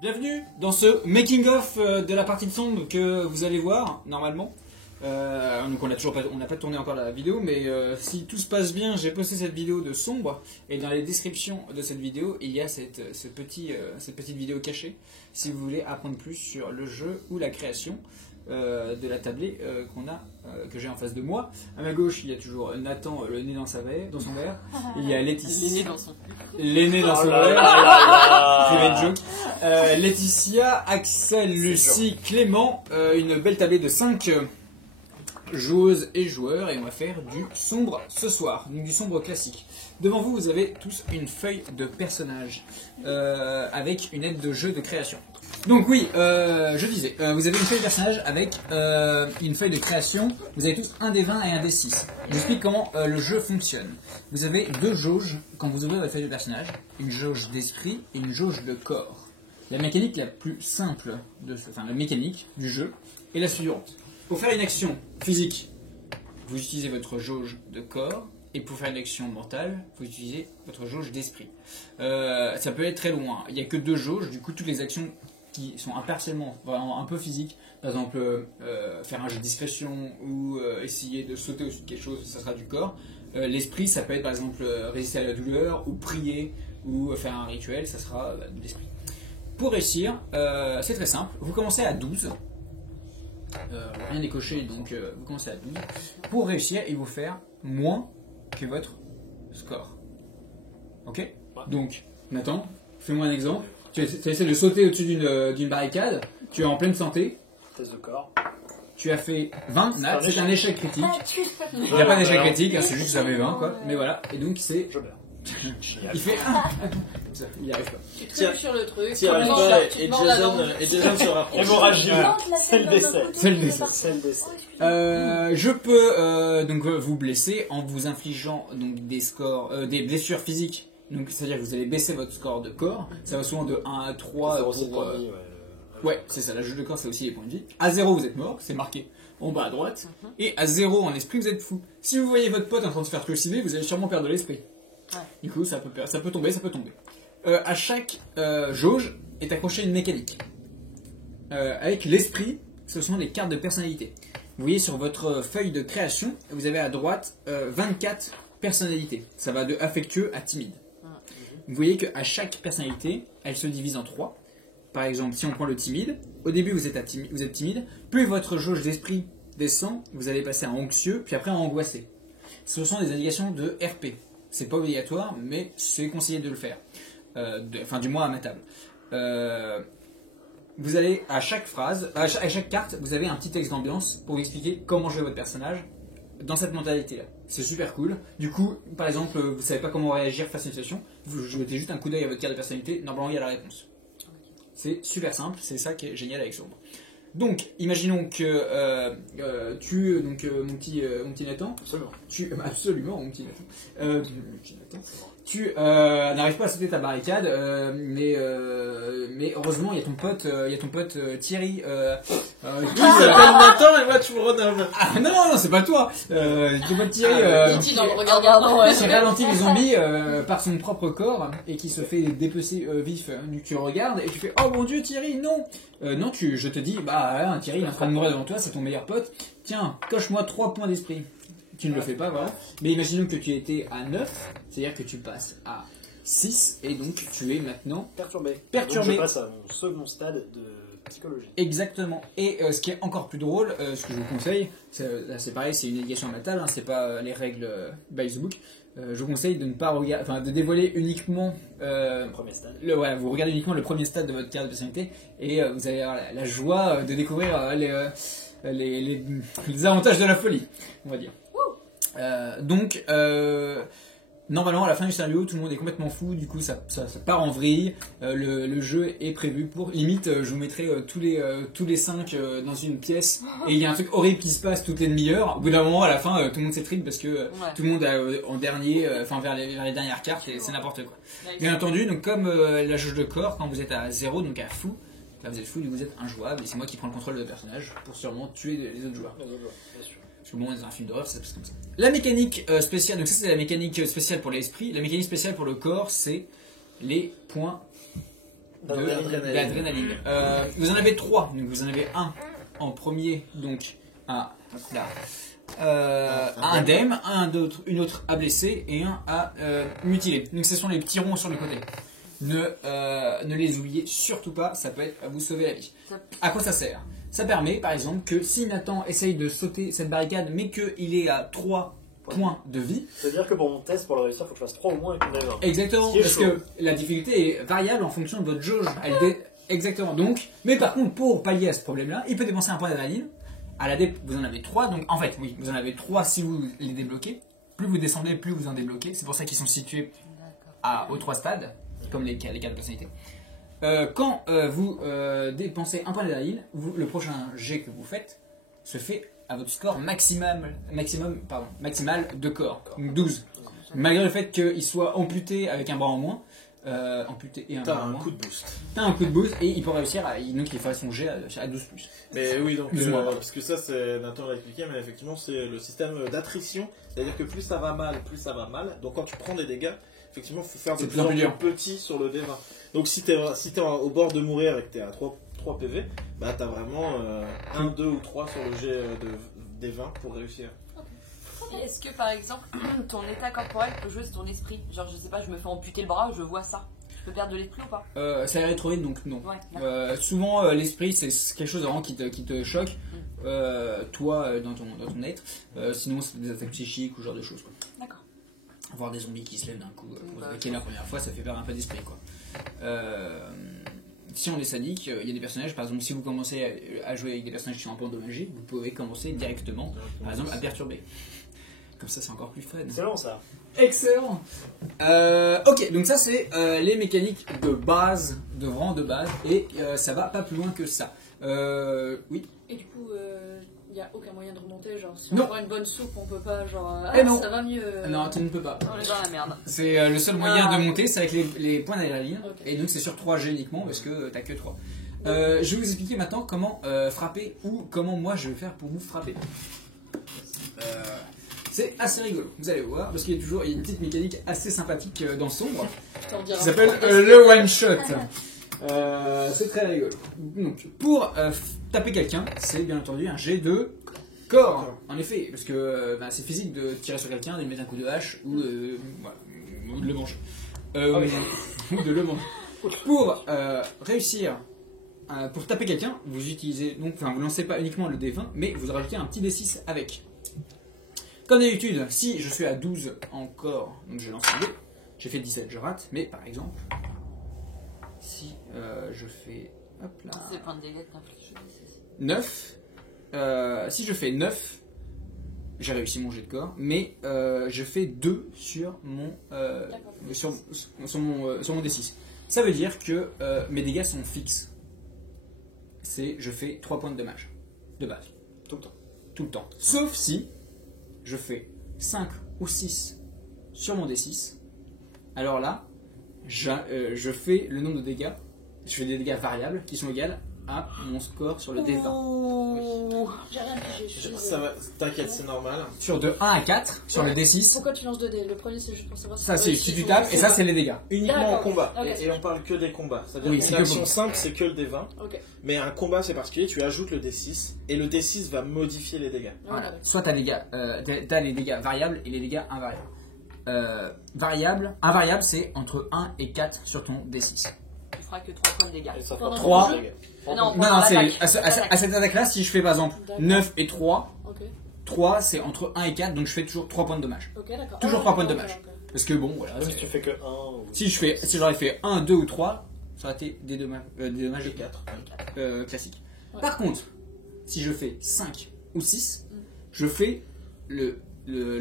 Bienvenue dans ce making-of de la partie de sombre que vous allez voir normalement. Donc on n'a pas tourné encore la vidéo, mais si tout se passe bien, j'ai posté cette vidéo de sombre et dans les descriptions de cette vidéo, il y a cette petite vidéo cachée si vous voulez apprendre plus sur le jeu ou la création de la tablée que j'ai en face de moi. À ma gauche, il y a toujours Nathan, le nez dans son verre. Il y a Laetitia. Le nez dans son verre. Private joke. Laetitia, Axel, Lucie, Clément. Une belle tablée de 5 joueuses et joueurs. Et on va faire du sombre ce soir. Donc du sombre classique. Devant vous, vous avez tous une feuille de personnage avec une aide de jeu de création. Donc oui, je disais, vous avez une feuille de personnage avec une feuille de création. Vous avez tous un des 20 et un des 6. Je vous explique comment le jeu fonctionne. Vous avez deux jauges quand vous ouvrez votre feuille de personnage. Une jauge d'esprit et une jauge de corps. La mécanique la plus simple, la mécanique du jeu est la suivante. Pour faire une action physique, vous utilisez votre jauge de corps. Et pour faire une action mentale, vous utilisez votre jauge d'esprit. Ça peut être très loin. Il n'y a que deux jauges. Du coup, toutes les actions qui sont impartiellement, vraiment un peu physiques, par exemple faire un jeu de discrétion ou essayer de sauter au-dessus de quelque chose, ça sera du corps. L'esprit, ça peut être par exemple résister à la douleur ou prier ou faire un rituel, ça sera de l'esprit. Pour réussir, c'est très simple. Vous commencez à 12. Rien n'est coché, donc vous commencez à 12. Pour réussir, il vous faire moins que votre score. Ok? Donc, Nathan, fais-moi un exemple. Tu essaies de sauter au-dessus d'une barricade, tu es en pleine santé. Test de corps. Tu as fait 20, c'est un échec critique. Il n'y a pas d'échec critique, hein, c'est juste que ça fait 20, quoi. Mais voilà, et donc c'est. Je meurs. Il fait 1. Il n'y arrive pas. Tu te sur le truc. Si, arrive pas, et Jason se rapproche. Hémorragie. C'est le décès. C'est le décès. Je peux donc vous blesser en vous infligeant donc des scores, des blessures physiques. Donc c'est-à-dire que vous allez baisser votre score de corps. Ça va souvent de 1 à 3 pour. Ouais, c'est ça. La jeu de corps, c'est aussi les points de vie. À 0, vous êtes mort, c'est marqué en bas à droite. Et à 0 en esprit, vous êtes fou. Si vous voyez votre pote en train de se faire trucider, vous allez sûrement perdre l'esprit. Ouais. Du coup, ça peut tomber, ça peut tomber. À chaque jauge est accrochée une mécanique. Avec l'esprit, ce sont les cartes de personnalité. Vous voyez sur votre feuille de création, vous avez à droite 24 personnalités. Ça va de affectueux à timide. Vous voyez qu'à chaque personnalité, elle se divise en 3. Par exemple, si on prend le timide, au début vous êtes timide, plus votre jauge d'esprit descend, vous allez passer en anxieux, puis après en angoissé. Ce sont des indications de RP. C'est pas obligatoire, mais c'est conseillé de le faire. Du moins à ma table. Vous allez à chaque phrase, à chaque carte, vous avez un petit texte d'ambiance pour vous expliquer comment jouer votre personnage dans cette mentalité-là. C'est super cool. Du coup, par exemple, vous savez pas comment réagir face à une situation, vous jetez juste un coup d'œil à votre carte de personnalité, normalement il y a la réponse. C'est super simple, c'est ça qui est génial avec Sombre. Donc, imaginons que mon petit Nathan. Absolument, mon petit Nathan. Tu n'arrives pas à sauter ta barricade, mais heureusement il y a ton pote Thierry. Qui s'appelle Nathan et moi tu me renommes. Ah non, c'est pas toi. Ton pote Thierry. Qui dans le regard qui ralentit les zombies par son propre corps et qui se fait dépecer vif. Tu regardes et tu fais oh mon Dieu Thierry non. Non, je te dis Thierry il est en train de mourir devant toi, c'est ton meilleur pote. Tiens, coche-moi 3 points d'esprit. Tu ne le fais pas, voilà. Mais imaginons que tu étais à 9, c'est-à-dire que tu passes à 6, et donc tu es maintenant perturbé. Donc je passe à mon second stade de psychologie. Exactement. Et ce qui est encore plus drôle, ce que je vous conseille, c'est pareil, c'est une négation à ma table, hein, c'est pas les règles by the book. Je vous conseille de ne pas de dévoiler uniquement le premier stade. Vous regardez uniquement le premier stade de votre carte de personnalité, et vous allez avoir la joie de découvrir les avantages de la folie, on va dire. Normalement à la fin du scénario tout le monde est complètement fou, du coup ça part en vrille. Le jeu est prévu pour limite je vous mettrai tous les 5 dans une pièce et il y a un truc horrible qui se passe toutes les demi-heures. Au bout d'un moment à la fin tout le monde s'étripe parce que tout le monde en dernier, vers les dernières cartes, et c'est n'importe quoi. Bien entendu, donc comme la jauge de corps, quand vous êtes à 0, donc à fou, là vous êtes fou, vous êtes injouable et c'est moi qui prends le contrôle de personnage pour sûrement tuer les autres joueurs. Parce que bon, dans un film d'horreur, ça se passe comme ça. La mécanique spéciale, donc ça c'est la mécanique spéciale pour l'esprit. La mécanique spéciale pour le corps, c'est les points d'adrénaline. Vous en avez 3, donc vous en avez un en premier, donc là. Un indemne, une autre à blesser et un à mutiler. Donc ce sont les petits ronds sur le côté. Ne les oubliez surtout pas, ça peut être à vous sauver la vie. À quoi ça sert? Ça permet par exemple que si Nathan essaye de sauter cette barricade mais qu'il est à 3 points de vie. C'est-à-dire que pour mon test, pour le réussir, il faut que je fasse 3 au moins avec une D20. Exactement, parce que la difficulté est variable en fonction de votre jauge. Exactement, donc, mais par contre pour pallier à ce problème-là, il peut dépenser un point d'adrénaline. À la dé, vous en avez 3, donc en fait, oui, vous en avez 3 si vous les débloquez. Plus vous descendez, plus vous en débloquez. C'est pour ça qu'ils sont situés aux 3 stades, comme les cas de personnalité. Quand vous dépensez un point d'adrénaline, le prochain jet que vous faites se fait à votre score maximal de corps, donc 12. Malgré le fait qu'il soit amputé avec un bras en moins, amputé et un bras en moins. T'as un coup de boost et il peut réussir donc il fait son jet à 12+. Mais oui, donc, parce que ça, c'est Nathan l'a expliqué, mais effectivement, c'est le système d'attrition. C'est-à-dire que plus ça va mal, plus ça va mal. Donc quand tu prends des dégâts, effectivement, il faut faire de plus en plus petit sur le D20. Donc si t'es au bord de mourir et que t'es à 3 PV, bah t'as vraiment 1, 2 ou 3 sur le jet des 20 pour réussir. Et est-ce que par exemple, ton état corporel peut jouer sur ton esprit? Genre, je sais pas, je me fais amputer le bras, je vois ça. Je peux perdre de l'esprit ou pas? Ça irait trop vite, donc non. Ouais, souvent, l'esprit, c'est quelque chose vraiment qui te choque, toi, dans ton être. Sinon, c'est des attaques psychiques ou ce genre de choses. Quoi. D'accord. Voir des zombies qui se lèvent d'un coup pour se attaquer la première fois, ça fait perdre un peu d'esprit. Quoi. Si on est sadique, il y a des personnages, par exemple, si vous commencez à jouer avec des personnages qui sont un peu endommagés, vous pouvez commencer directement, par exemple, à perturber. Comme ça, c'est encore plus fun. Excellent ça. Excellent. Ok, donc ça c'est les mécaniques de base, de rang de base, et ça va pas plus loin que ça. Oui. Et du coup, il n'y a aucun moyen de remonter, genre si non. on prend une bonne soupe, on peut pas, genre non. ça va mieux. Non, tu ne peux pas. On est dans la merde. C'est le seul moyen de monter, c'est avec les points d'adrénaline, Okay. et donc c'est sur 3 G uniquement parce que t'as que 3. Je vais vous expliquer maintenant comment frapper ou comment moi je vais faire pour vous frapper. C'est assez rigolo, vous allez voir, parce qu'il y a une petite mécanique assez sympathique dans Sombre qui s'appelle le one shot. C'est très rigolo. Donc, pour taper quelqu'un, c'est bien entendu un jet de corps, en effet, parce que c'est physique de tirer sur quelqu'un, de lui mettre un coup de hache ou de le manger. Ou de le manger. Pour réussir, pour taper quelqu'un, vous utilisez donc, vous lancez pas uniquement le D20, mais vous rajoutez un petit D6 avec. Comme d'habitude, si je suis à 12 encore, donc je lance le dé, j'ai fait 17, je rate, mais par exemple, si je fais, hop là, c'est le point de dégâts t'inflige. 9, si je fais 9, j'ai réussi mon jet de corps, mais je fais 2 sur mon, sur mon D6. Ça veut dire que mes dégâts sont fixes. Je fais 3 points de dommage, de base. Tout le temps. Tout le temps. Sauf si je fais 5 ou 6 sur mon D6, alors là, je fais le nombre de dégâts, je fais des dégâts variables qui sont égales à mon score sur le D20. J'ai rien pigé. Ça va, t'inquiète, c'est normal. Sur de 1 à 4, sur le D6, Pourquoi tu lances 2 dés? Le premier, c'est juste pour savoir si ça c'est si tu tapes, et ça c'est les dégâts. Uniquement en D'accord. combat. Ok. Et on parle que des combats. C'est-à-dire Oui, qu'une c'est que action combat. simple, c'est que le D20. Ok. Mais un combat, c'est particulier. Tu ajoutes le D6. Et le D6 va modifier les dégâts. Voilà. Soit t'as les dégâts variables et les dégâts invariables. Invariable, c'est entre 1 et 4 sur ton D6. Tu feras que 3 points de dégâts. Et ça Pendant fera 3. trois dégâts. Non, Non, c'est l'attaque. à cette attaque-là, si je fais par exemple D'accord. 9 et 3, Ok. 3 c'est entre 1 et 4, donc je fais toujours 3 points de dommage. Ok, d'accord. Toujours 3 points de ok, dommage. ok. Parce que bon, voilà. Même si tu fais que 1 ou... Si j'aurais fait 1, 2 ou 3, ça aurait été des dommages de 4 classiques. Ouais. Par contre, si je fais 5 ou 6, je fais le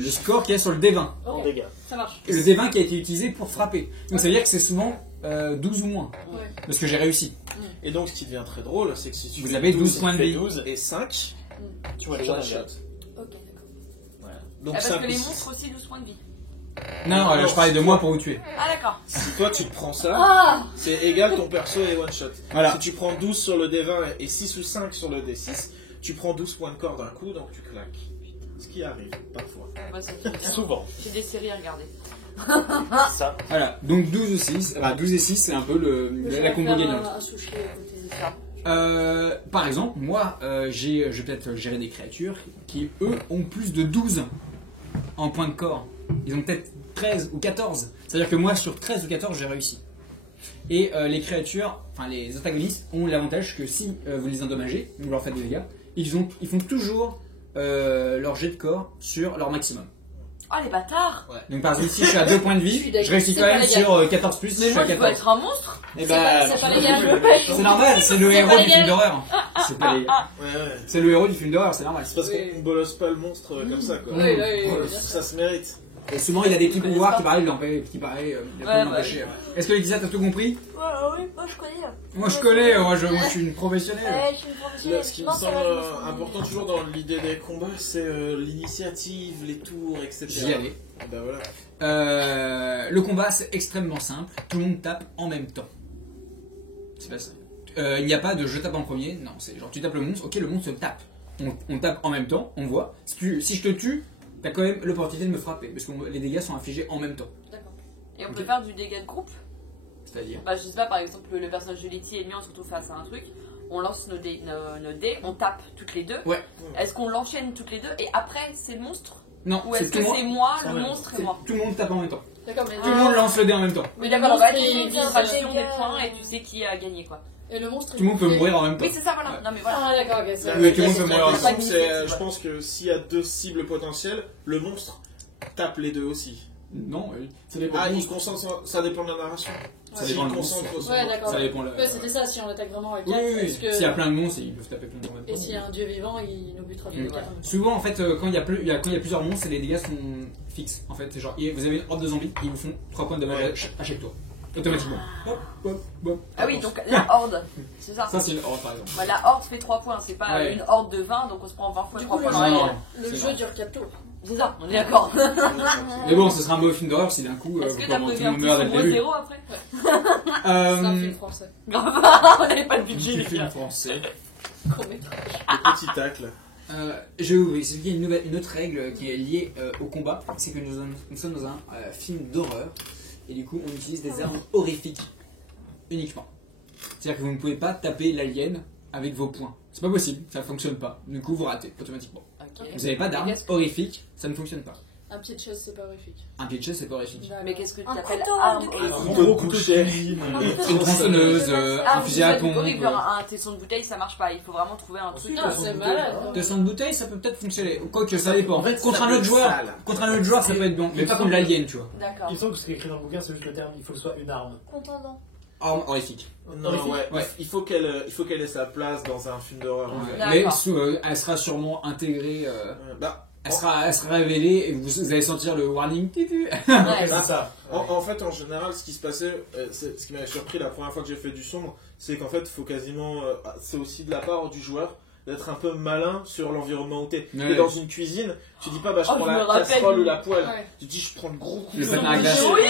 score qu'il y a sur le D20. en Ok, dégâts. ça marche. Et le D20 qui a été utilisé pour frapper. Donc ça veut dire que c'est souvent 12 ou moins. Ouais. Parce que j'ai réussi. Et donc, ce qui devient très drôle, c'est que si tu Vous fais avez 12 points de tu fais vie. 12 et 5, Tu vois c'est les one gens shot. Ok, d'accord. Voilà. Donc, Parce 5 que ou les 6. monstres aussi 12 points de vie. Non, je parlais de moi pour vous tuer. Ah, d'accord. Si toi tu te prends ça, Ah c'est égal ton perso et one shot. Voilà. Si tu prends 12 sur le D20 et 6 ou 5 sur le D6, tu prends 12 points de corps d'un coup, donc tu claques. Ce qui arrive parfois. Bah, c'est Souvent. J'ai des séries à regarder. Ça. Voilà, donc 12 ou 6, 12 et 6 c'est un peu la combo gagnante. Un sushi à côté. C'est ça. Par exemple, moi, je vais peut-être gérer des créatures qui, eux, ont plus de 12 en points de corps. Ils ont peut-être 13 ou 14. C'est-à-dire que moi, sur 13 ou 14, j'ai réussi. Et les créatures, enfin les antagonistes, ont l'avantage que si vous les endommagez, vous leur faites des dégâts, ils font toujours leur jet de corps sur leur maximum. Oh les bâtards! Ouais. Donc par exemple, si je suis à 2 points de vie, je réussis quand même sur 14 plus. Mais je suis moi, à je peux 14. être un monstre! Et bah, C'est pas légal. c'est normal, c'est le héros du film d'horreur. C'est pas légal. Ouais. C'est le héros du film d'horreur, c'est normal. C'est parce qu'on bolosse pas le monstre comme ça, quoi. Oui. Ça se mérite. Et souvent, il a des petits pouvoirs qui paraissent l'empêcher. Est-ce que Lisa, t'as tout compris? Oui, moi je connais. Moi je connais, moi je suis une professionnelle. Je suis une professionnelle. Ce qui me Non, ça semble va, je me sens important bien. toujours dans l'idée des combats, c'est l'initiative, les tours, etc. J'y allais. Bah voilà. Le combat c'est extrêmement simple, tout le monde tape en même temps. C'est pas ça. Il n'y a pas de je tape en premier, non, c'est genre tu tapes le monstre, ok le monstre se tape. On tape en même temps, on voit. Si je te tue, t'as quand même l'opportunité de me frapper, parce que les dégâts sont infligés en même temps. D'accord. Et on peut faire du dégât de groupe? C'est-à-dire Bah, je sais pas, par exemple, le personnage de Letty et Mian se retrouve face à un truc, on lance nos dés, on tape toutes les deux. Ouais. Est-ce qu'on l'enchaîne toutes les deux et après c'est le monstre? Non, Ou est-ce que c'est moi, le monstre et moi? Tout le monde tape en même temps. D'accord, mais Tout le monde lance le dé en même temps. Oui, d'accord, on va monstre, être une il distraction vise des un points et tu sais qui a gagné quoi. Et le monstre. Tout le monde peut mourir en même temps. Oui, c'est ça, voilà. Non, mais voilà. Ah, d'accord, ok. La Oui, tout le monde peut question, mourir en même temps. je pense que s'il y a 2 cibles potentielles, le monstre tape les 2 aussi. Non, oui. Ça dépend. Ah, du il monstre. concentre, ça dépend de la narration. Ça S'il dépend du concentre monstre. sur Ouais, le- d'accord. Ça dépend. Ouais, c'était ça, si on attaque vraiment avec Oui, 4. oui, oui. Est-ce que... S'il y a plein de monstres, ils peuvent taper tout le monde en même temps. Et s'il y a un dieu vivant, il nous butera Mm. de 4. Souvent, en fait, quand il y a plusieurs monstres, les dégâts sont fixes. En fait, c'est genre, vous avez une horde de zombies, ils vous font 3 points de dommage à chaque tour. Automatiquement. Hop, hop, hop. Ah oui, donc la horde, c'est ça. Ça, c'est une horde, par exemple. Bah, la horde fait 3 points, c'est pas Ouais. une horde de 20, donc on se prend 20 fois Du 3 coup, points le dans la jeu, gueule. le C'est jeu vrai. dure 4 tours. C'est ça, on est d'accord. Mais bon, ce sera un mauvais film d'horreur si d'un coup, Est-ce que tout t'as le prévu un monde petit meurt dès le sombre début. zéro après? C'est un film français. Grave, on n'avait pas de budget, Petit les film gars. français. Court-métrage. Le petit tacle. Je vais vous expliquer une autre règle qui est liée au combat, c'est que nous sommes dans un film d'horreur et du coup on utilise des armes horrifiques uniquement. C'est-à-dire que vous ne pouvez pas taper l'alien avec vos poings. C'est pas possible, ça ne fonctionne pas. Du coup vous ratez automatiquement. Ok. Vous n'avez pas d'armes horrifiques, ça ne fonctionne pas. Un pied de chaise, c'est pas horrifique. Un pied de chaise c'est pas horrifique. Mais qu'est-ce que tu Un appelles couteau arme de horrifique? Gros coucher. Une tronçonneuse, Ah, un fusil à pompe. horrible, genre un tesson de bouteille, ça marche pas. Il faut vraiment trouver un truc. Non, c'est malade. De sang de bouteille, ça peut peut-être fonctionner. Quoique ça dépend. En fait, contre ça un peut autre être joueur, sale. contre un autre joueur, ça peut être bon. Mais pas contre l'alien, tu vois. D'accord. Il me semble que ce qui est écrit dans le bouquin, c'est juste le terme, il faut que ce soit une arme. Contendant. Arme horrifique. Non, ouais. Ouais. Il faut qu'elle ait sa place dans un film d'horreur. Ouais. D'accord. Mais elle sera sûrement intégrée. Bah, Elle sera révélée et vous allez sentir le warning. Ouais. C'est ça. en fait, en général, ce qui se passait, ce qui m'avait surpris la première fois que j'ai fait du sombre, c'est qu'en fait, il faut quasiment. C'est aussi de la part du joueur d'être un peu malin sur l'environnement où t'es. Ouais. T'es dans une cuisine, tu dis pas bah je Oh, prends je me la rappelle. casserole ou la poêle. Ouais. Tu dis je prends le gros coup. Le patin à glace. Oui,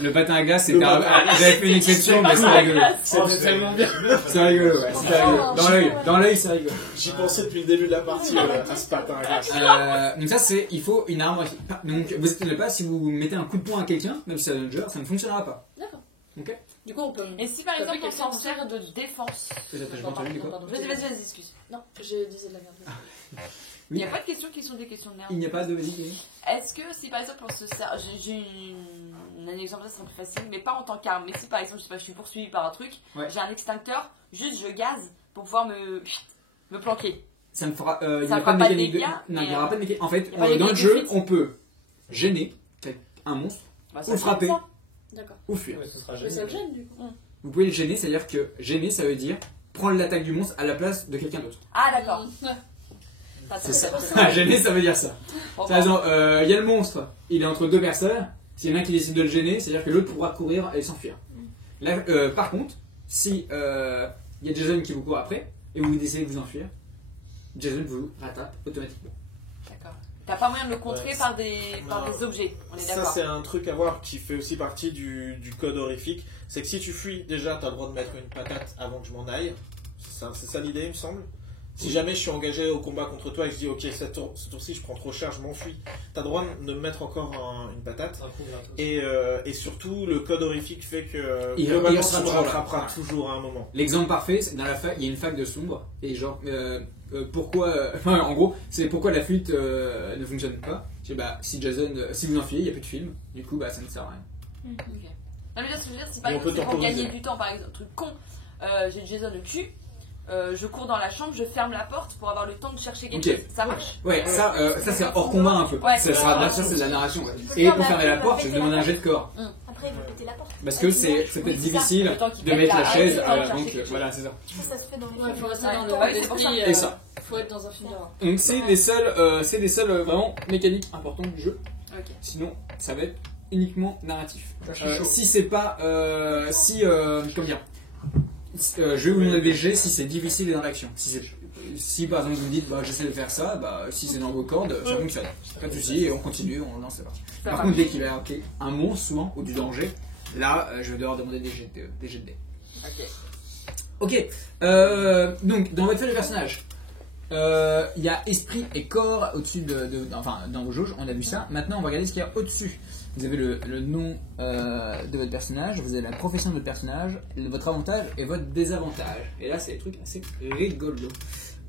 Le patin à glace, Le c'était. patin à glace. J'avais fait une exception, mais c'est rigolo. C'est tellement bien. C'est rigolo, ouais. C'est rigolo. Dans l'œil, c'est rigolo. J'y pensais depuis le début de la partie à ce patin à glace. Donc ça c'est, il faut une arme. Donc vous étonnez pas si vous mettez un coup de poing à quelqu'un, même si c'est un jeu, ça ne fonctionnera pas. D'accord. Ok. Du coup, on peut. Et si par T'as exemple vu on s'en quelqu'un sert de défense? Peut-être j'ai pas entendu quoi. Vas-y, excuse. Non, je disais de la merde. Il n'y a pas de questions qui sont des questions de merde. Il n'y a pas de vas-y. Est-ce que si par exemple on se sert. J'ai un exemple, ça sera plus facile, mais pas en tant qu'arme. Mais si par exemple, je sais pas, je suis poursuivi par un truc, Ouais. j'ai un extincteur, juste je gaze pour pouvoir me planquer. Ça ne fera. Il n'y Ça a fera pas de pas de mécanique de. dégâts, Non, il n'y mais, aura pas de mécanique. En fait, il y a pas de dans le mécanique jeu, de fuite. on peut gêner un monstre Bah, ou frapper ça. D'accord. ou fuir. Ouais, ce sera Mais ça jamais. me gêne du coup. Vous pouvez le gêner, c'est-à-dire que gêner, ça veut dire prendre l'attaque du monstre à la place de quelqu'un d'autre. Ah d'accord. C'est ça. Gêner, ça veut dire ça. Bon, Par exemple, il y a le monstre, il est entre deux personnes. S'il y en a un qui décide de le gêner, c'est-à-dire que l'autre pourra courir et s'enfuir. Là, par contre, si il y a Jason qui vous court après et vous décidez de vous enfuir, Jason vous rattrape automatiquement. D'accord. T'as pas moyen de le contrer Ouais, par des objets, on est Ça, d'accord. c'est un truc à voir qui fait aussi partie du code horrifique. C'est que si tu fuis, déjà, t'as le droit de mettre une patate avant que je m'en aille. C'est ça l'idée, il me semble. Si jamais je suis engagé au combat contre toi et que je dis ok, ce tour-ci je prends trop cher, je m'enfuis, t'as droit de me mettre encore une patate. Et surtout, le code horrifique fait que il me rattrapera toujours à un moment. L'exemple parfait, c'est dans la fac, il y a une fac de sombre, et genre, pourquoi, en gros, c'est pourquoi la fuite ne fonctionne pas. Je sais, bah, si Jason, si vous enfuyez, il n'y a plus de film, du coup, bah, ça ne sert à rien. Ok. Non, mais ce que je veux dire, c'est pas que c'est pour gagner du temps, par exemple, un truc con. J'ai Jason au cul. Je cours dans la chambre, je ferme la porte pour avoir le temps de chercher quelque chose. Ça marche. Ouais, ça c'est hors combat un peu. Ouais, ça c'est de la narration. Ouais. Et pour fermer la porte, je vais demander un jet de corps. Après, il faut péter la porte. Parce que c'est peut-être difficile de mettre la chaise. Donc voilà, c'est ça. Ça se fait dans les Ouais, faut rester dans le Ouais, c'est pour ça. Et ça. Faut être dans un film d'horreur. Donc c'est les seules vraiment mécaniques importantes du jeu. Ok. Sinon, ça va être uniquement narratif. Si c'est pas, comment dire. Je vais vous demander des jets si c'est difficile et dans l'action. Si par exemple vous me dites bah, j'essaie de faire ça, bah, si c'est dans vos cordes, ça fonctionne. Pas de soucis, on continue, on lance ça. Par contre, dès qu'il y a un monstre souvent ou du danger, là je vais devoir demander des jets de dés. Ok. Donc dans votre feuille de personnage, il y a esprit et corps au-dessus enfin dans vos jauges, on a vu ça. Maintenant on va regarder ce qu'il y a au-dessus. Vous avez le nom de votre personnage, vous avez la profession de votre personnage, votre avantage et votre désavantage. Et là, c'est des trucs assez rigolos.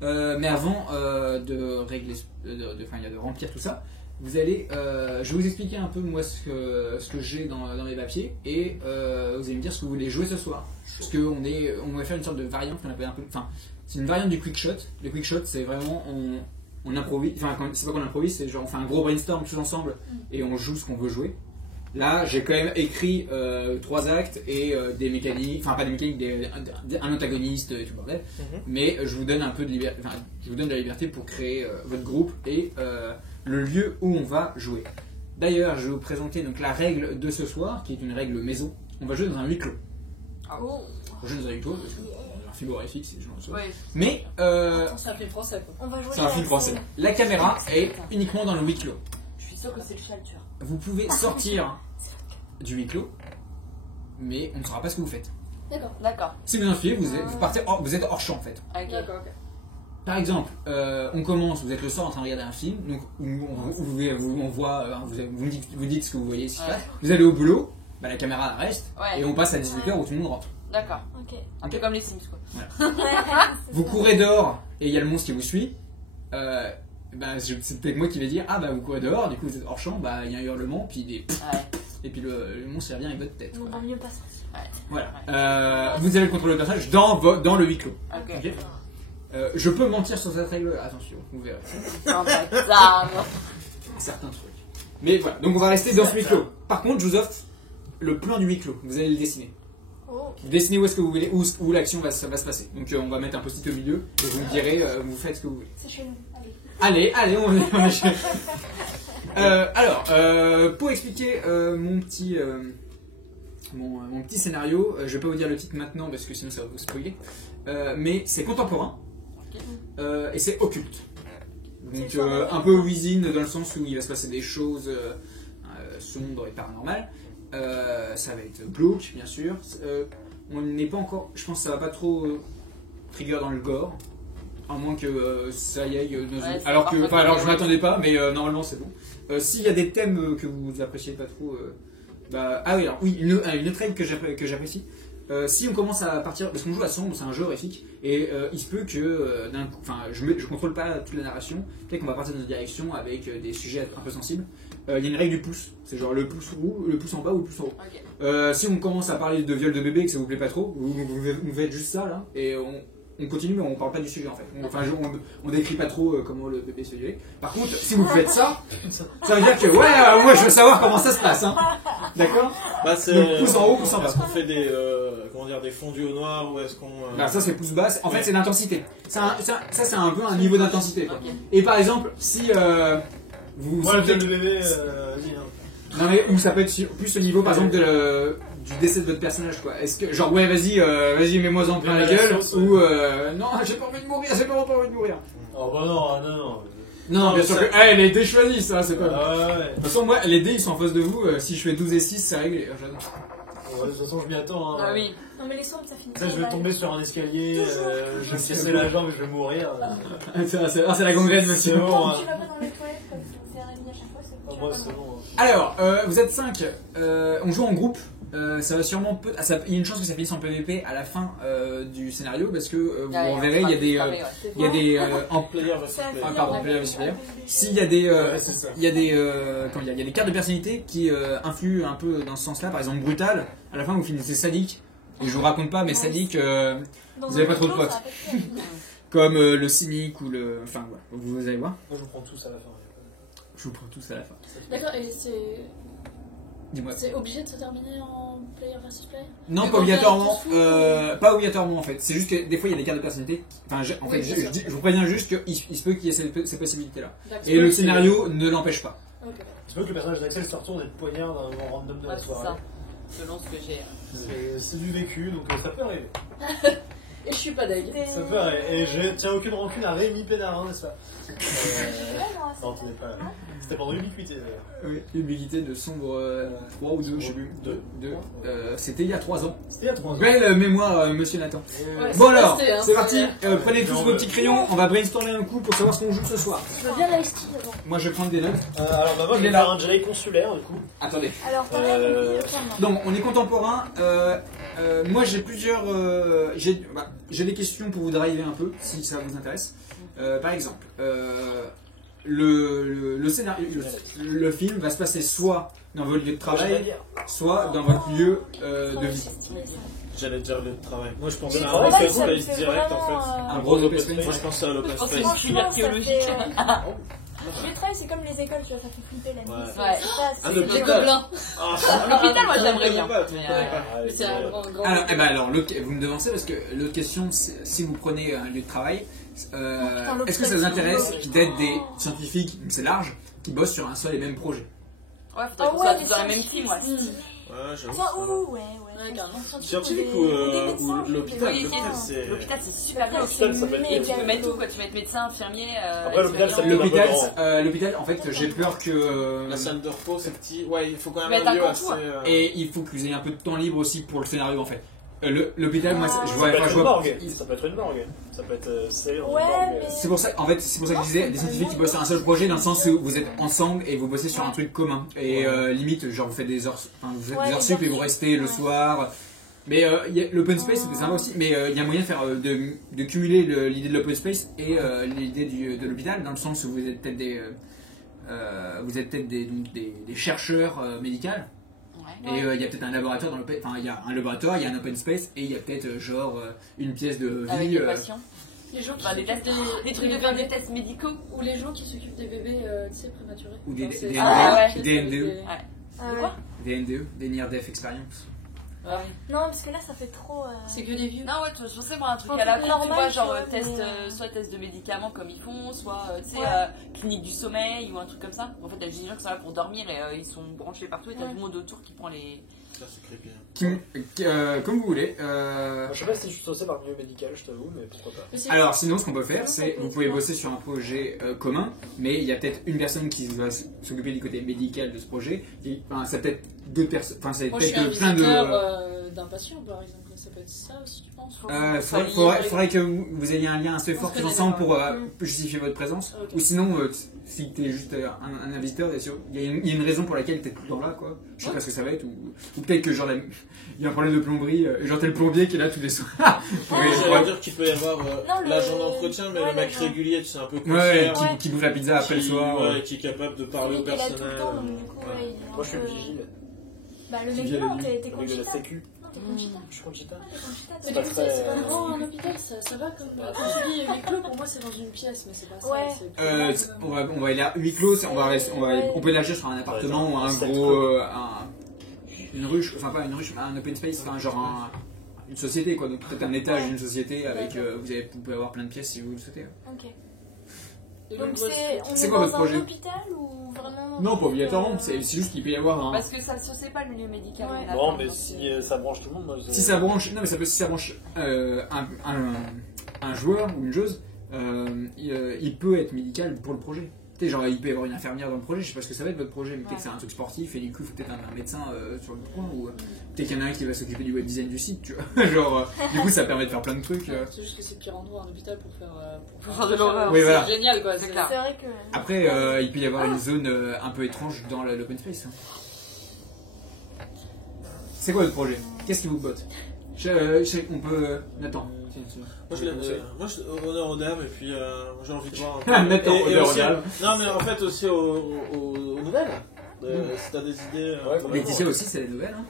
Mais avant de remplir tout ça, vous allez, je vais vous expliquer un peu moi ce que j'ai dans mes papiers et vous allez me dire ce que vous voulez jouer ce soir. Parce qu'on va faire une sorte de variante qu'on appelle un peu, enfin, c'est une variante du quick shot. Le quick shot, c'est vraiment on improvise, enfin c'est pas qu'on improvise, c'est genre on fait un gros brainstorm tous ensemble et on joue ce qu'on veut jouer. Là j'ai quand même écrit 3 actes et des mécaniques, enfin pas des mécaniques, un antagoniste et tout le bordel, mais je vous donne un peu de liberté, enfin je vous donne de la liberté pour créer votre groupe et le lieu où on va jouer. D'ailleurs je vais vous présenter donc la règle de ce soir qui est une règle maison. On va jouer dans un huis clos. On va jouer dans un huis clos parce que un film horrifique, c'est genre ça. Ouais. Mais C'est un film français quoi. On va jouer c'est un film français. La caméra est uniquement dans le huis clos. Je suis sûre que c'est le shelter. Vous pouvez sortir du huis clos, mais on ne saura pas ce que vous faites. D'accord. Si vous enfuyez, vous partez, vous êtes hors champ en fait. Ok. D'accord, ok. Par exemple, on commence, vous êtes le soir en train de regarder un film, donc on voit, vous dites ce que vous voyez, ce qui se passe. Vous allez au boulot, bah, la caméra reste, Ouais. et on passe à 18h où tout le monde rentre. D'accord. Ok. Un peu comme les Sims quoi. Vous courez dehors et il y a le monstre qui vous suit. C'est peut-être moi qui vais dire ah bah vous courez dehors, du coup vous êtes hors champ, bah il y a un hurlement, puis et puis le monstre il revient avec votre tête. On Quoi. va mieux pas sortir. Voilà. Vous avez le contrôle de personnage dans le huis clos. Ok. Ok. Je peux mentir sur cette règle, attention, vous verrez. Non, bah, ça. Certains trucs. Mais voilà, donc on va rester dans ce huis clos. Par contre, je vous offre le plan du huis clos. Vous allez le dessiner. Vous dessinez où est-ce que vous voulez, où l'action va se passer. Donc on va mettre un post-it au milieu et vous me direz, vous faites ce que vous voulez. C'est chez nous. Allez, on est chez alors, pour expliquer mon petit scénario, je vais pas vous dire le titre maintenant parce que sinon ça va vous spoiler. Mais c'est contemporain et c'est occulte. Donc un peu Within dans le sens où il va se passer des choses sombres et paranormales. Ça va être glauque, bien sûr. On n'est pas encore. Je pense que ça va pas trop trigger dans le gore. À moins que ça y aille. Alors je m'attendais pas, mais normalement c'est bon. S'il y a des thèmes que vous appréciez pas trop. Une autre règle que j'apprécie. Si on commence à partir, parce qu'on joue à sombre, c'est un jeu horrifique, et il se peut que je contrôle pas toute la narration, peut-être qu'on va partir dans une direction avec des sujets un peu sensibles. Il y a une règle du pouce, c'est genre le pouce en bas ou le pouce en haut. Okay. Si on commence à parler de viol de bébé et que ça vous plaît pas trop, vous faites juste ça là, et on continue, mais on parle pas du sujet en fait. On décrit pas trop comment le bébé se fait violer. Par contre, si vous faites ça, ça veut dire que moi je veux savoir comment ça se passe, hein. D'accord. Bah c'est donc, pouce en haut, pouce en bas. Est-ce qu'on fait des des fondus au noir ou est-ce qu'on ça c'est pouce bas. En fait c'est l'intensité. Ça c'est un peu un niveau d'intensité. Quoi. Et par exemple si vous moi le viol de bébé non mais ou ça peut être plus au niveau par exemple du décès de votre personnage quoi. Est-ce que genre vas-y mets-moi en plein la gueule ou non j'ai pas envie de mourir, j'ai pas envie de mourir. Oh bah non. Non, bien sûr que les dés choisis ça, c'est pas. Ouais. De toute façon moi les dés ils sont en face de vous, si je fais 12 et 6 c'est réglé, j'adore. de toute façon, je m'y attends. Hein. Ah oui. Non, mais les sauts, ça finit. Ça, je vais tomber sur un escalier, je vais me casser la jambe et je vais mourir. C'est la gangrène, monsieur. C'est bon, hein. Tu vas pas dans les toilettes comme c'est Rémi à chaque fois, c'est bon. Moi, c'est bon. Alors, vous êtes 5, on joue en groupe. Ça va sûrement il y a une chance que ça finisse en PVP à la fin du scénario parce que vous verrez il y a des Player versus player. pardon, player versus player. S'il y a des il y a des cartes de personnalité qui influent un peu dans ce sens-là, par exemple brutal, à la fin vous finissez sadique et je vous raconte pas mais sadique vous avez pas trop de potes. Comme le cynique ou le enfin voilà, vous allez voir. Moi, je vous prends tous à la fin. Je vous prends tous à la fin. D'accord, et c'est. Dis-moi. C'est obligé de se terminer en player versus player? Non, pas obligatoirement. Pas obligatoirement en fait. C'est juste que des fois il y a des cartes de personnalité. Enfin, en fait, je vous préviens juste qu'il se peut qu'il y ait ces possibilités-là. Et le scénario ne l'empêche pas. Ok. Tu veux que le personnage d'Axel se retourne et te poignarde à un moment random de la C'est soirée. ça. Selon ce que j'ai. C'est du vécu, donc ça peut arriver. Et je suis pas deg. Ça peut arriver. Et je tiens aucune rancune à Rémi Pénarin, n'est-ce pas Non, tu n'es pas là. C'était pendant Ubiquité d'ailleurs. Oui, ubiquité de sombre 3 ou 2, je sais plus. 2. C'était il y a 3 ans. C'était il y a 3 ans. Belle mémoire, monsieur Nathan. Ouais, Bon alors, resté, hein, c'est parti. c'est Prenez tous vos petits crayons, on va brainstormer un coup pour savoir ce qu'on joue ce soir. Je veux bien la ST avant. Moi je vais prendre des notes. Alors, bah, moi, je vais faire un Jerry consulaire, du coup. Attendez. Alors, pareil, le calme. Donc on est contemporain. Moi j'ai plusieurs. J'ai des questions pour vous driver un peu, si ça vous intéresse. Par exemple, le scénario, le film va se passer soit dans votre lieu de travail, soit dans votre lieu de vie. J'allais dire le travail. Moi je pensais Mais à en un fait, open ça me space fait direct en vraiment, fait. Un gros open space. Moi je pensais à l'open Je pense que space. c'est super archéologique. Le travail, c'est comme les écoles, tu vois, ça fait flipper la vie. Ouais. C'est ça, Un c'est- hôpital. Les gobelins. L'hôpital, moi, j'aimerais bien. C'est un grand. Alors, vous me devancez parce que l'autre question, c'est si vous prenez un lieu de travail, est-ce que ça vous intéresse d'être des scientifiques, c'est large, qui bossent sur un seul et même projet? Ouais, faudrait qu'on soit tous dans la même team, ouais. Ouais, j'avoue. Enfin, ouais. Ouais, carrément. Scientifique ou l'hôpital? L'hôpital, c'est super bien. L'hôpital, ça peut être Et tu peux mettre tout, quoi. Tu vas être médecin, infirmier. Après, l'hôpital, ça peut L'hôpital, en fait, j'ai peur que. La salle de repos, c'est petit. Ouais, il faut quand Mais même t'as un lieu un assez. contour. Et il faut que vous ayez un peu de temps libre aussi pour le scénario, en fait. L'hôpital, moi, je Ça vois. peut enfin, être je une vois- morgue. Ça peut être une morgue. Ça peut être c'est une Ouais, morgue. mais- C'est pour ça, en fait, c'est pour ça que je disais des scientifiques qui bossent sur un seul projet, dans le sens où vous êtes ensemble et vous bossez sur un truc commun. Et limite, genre vous faites des heures, enfin, vous faites des heures sup et vous restez le soir. Mais l'open space c'était sympa aussi, mais il y a moyen de faire de cumuler l'idée de l'open space et l'idée de l'hôpital, dans le sens où vous êtes peut-être des chercheurs médicaux. Et il y a peut-être un laboratoire dans l'open, enfin il y a un laboratoire, il y a un open space et il y a peut-être genre une pièce de vie. Avec des patients. Les gens qui Enfin, des s'occupent tests, des trucs de faire des tests médicaux. Ou les gens qui s'occupent des bébés, tu sais, prématurés. Ou des- Enfin, c'est- des- c'est- NDE. c'est- Ah ouais. Quoi Des NDE, des Near Death Experience. Non, parce que là, ça fait trop. C'est que des vieux. Non, ouais, je sais voir un truc Enfin, à la c'est con, tu normal, vois, tu genre vois, test, mais, soit test de médicaments comme ils font, soit tu sais, Ouais. clinique du sommeil ou un truc comme ça. En fait, t'as juste des gens qui sont là pour dormir et ils sont branchés partout et t'as Ouais. tout le monde autour qui prend les. Ça, c'est creepy. Comme vous voulez. Je sais pas si je suis saucé par le milieu médical, je t'avoue, mais pourquoi pas. Mais c'est- Alors sinon ce qu'on peut faire c'est vous pouvez bosser sur un projet commun mais il y a peut-être une personne qui va s'occuper du côté médical de ce projet et enfin ça peut être d'autres personnes enfin c'est Moi, je suis un peut-être plein visiteur de d'un patient, par exemple. Ça peut être ça aussi, tu penses? faudrait que vous ayez un lien assez fort tous ensemble pour justifier votre présence Ok. ou sinon si t'es juste un visiteur il y a une raison pour laquelle t'es tout le temps là quoi je sais pas ce que ça va être ou peut-être que genre il y a un problème de plomberie genre t'es le plombier qui est là tous les soirs J'allais dire qu'il peut y avoir Non, l'agent d'entretien, mais ouais, le mec l'agent. régulier, tu sais, un peu ouais, concierge, qui bouffe la pizza après le soir ouais, qui est capable de parler au Il est là tout personnel. le temps, donc du coup, ouais, il est un Moi, je suis peu- le vigile. Bah, le Qui mec, vient non, le t'es Avec de la Conchita. sécu. Non, t'es Conchita. Je suis Conchita. Ah, t'es Conchita, Mais t'es du coup, très- c'est pas vraiment un hôpital, ça va comme. Quand tu dis huis clos, pour moi, c'est dans une pièce, mais c'est pas ça. Ouais. c'est plus grand, quand même. on va aller à huis clos, on peut élargir sur un appartement ou un Ouais, gros, une ruche, enfin pas une ruche, mais un open space, enfin genre une société quoi, donc peut-être un étage d'une société avec, vous pouvez avoir plein de pièces si vous le souhaitez. Ok. Et Donc, donc, on C'est est quoi votre dans projet un hôpital ou vraiment. Non, pas obligatoirement, c'est juste qu'il peut y avoir un... Parce que ça se sait pas le milieu médical. Ouais. il y en a Non, plein, mais donc, si ça branche tout le monde, moi je. Si ça branche, non mais ça peut, si ça branche un joueur ou une joueuse, il peut être médical pour le projet. Tu sais, genre, il peut y avoir une infirmière dans le projet, je sais pas ce que ça va être votre projet, mais peut-être que c'est un truc sportif et du coup, il faut peut-être un médecin sur le coin ou peut-être qu'il y en a un qui va s'occuper du web design du site, tu vois. Genre, du coup, ça permet de faire plein de trucs. C'est juste que c'est pire endroit en hôpital pour faire de l'horreur. Oui, voilà. C'est génial quoi. C'est clair. vrai que. Après, il peut y avoir une zone un peu étrange dans l'open space. C'est quoi votre projet? Qu'est-ce qui vous botte? On peut. Nathan. Moi, honneur aux dames, et puis j'ai envie de voir. Nathan, honneur aux dames. Non, mais en fait, aussi aux nouvelles. Si t'as des idées. Laetitia aussi, c'est les nouvelles. Hein.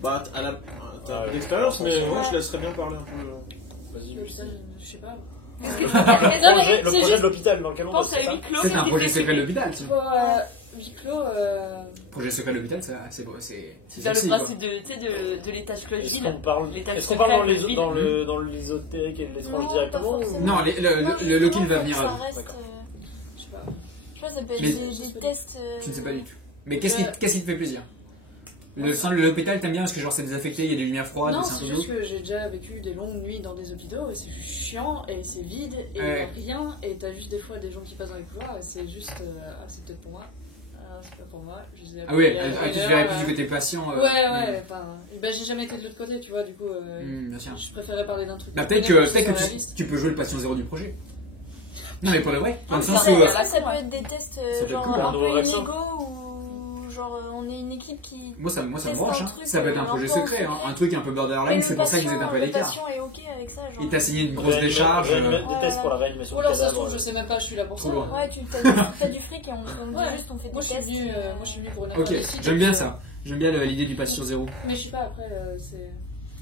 Bah, t'as un peu d'expérience, mais moi, je laisserais bien parler un peu. Vas-y, je sais pas. Le projet de l'hôpital dans lequel on pense à huis clos. C'est un projet secret de l'hôpital. Huis clos. Projet secret de l'hôpital, c'est dans le principe de l'étage cloche Est-ce vide. qu'on parle dans l'ésotérique et l'étrange directement Non, le Loki va venir. Ça reste. Je sais pas. Je pense que ça peut être des tests. Tu ne sais pas du tout. Mais qu'est-ce qui te fait plaisir? L'hôpital, t'aimes bien parce que genre c'est désaffecté, il y a des lumières froides, non, c'est un c'est peu juste que j'ai déjà vécu des longues nuits dans des hôpitaux et c'est chiant et c'est vide et il n'y a rien et t'as juste des fois des gens qui passent dans les couloirs et c'est juste c'est peut-être pour moi, c'est pas pour moi. Ah oui, tu te verrais plus du côté patient. Ouais, enfin, j'ai jamais été de l'autre côté, tu vois, du coup, bien sûr. je préférais parler d'un truc. Bah, peut-être que tu peux jouer le patient zéro du projet. Non, mais pour le vrai, dans le sens où. Ça peut être des tests genre un peu inégaux ou. Genre on est une équipe qui. Moi ça me branche, hein. Ça peut être un projet secret, hein. Un truc un peu borderline, c'est pour ça que vous êtes un peu à l'écart. Est ok avec ça, genre. Il t'a signé une grosse décharge. Des tests pour la réanimation. Oh là, ça se trouve, je sais même pas, je suis là pour ça. Ouais, tu fais du fric et on dit juste on fait des tests. Moi je suis venu pour une Ok, j'aime bien ça. J'aime bien l'idée du patient zéro. Mais je sais pas, après, c'est.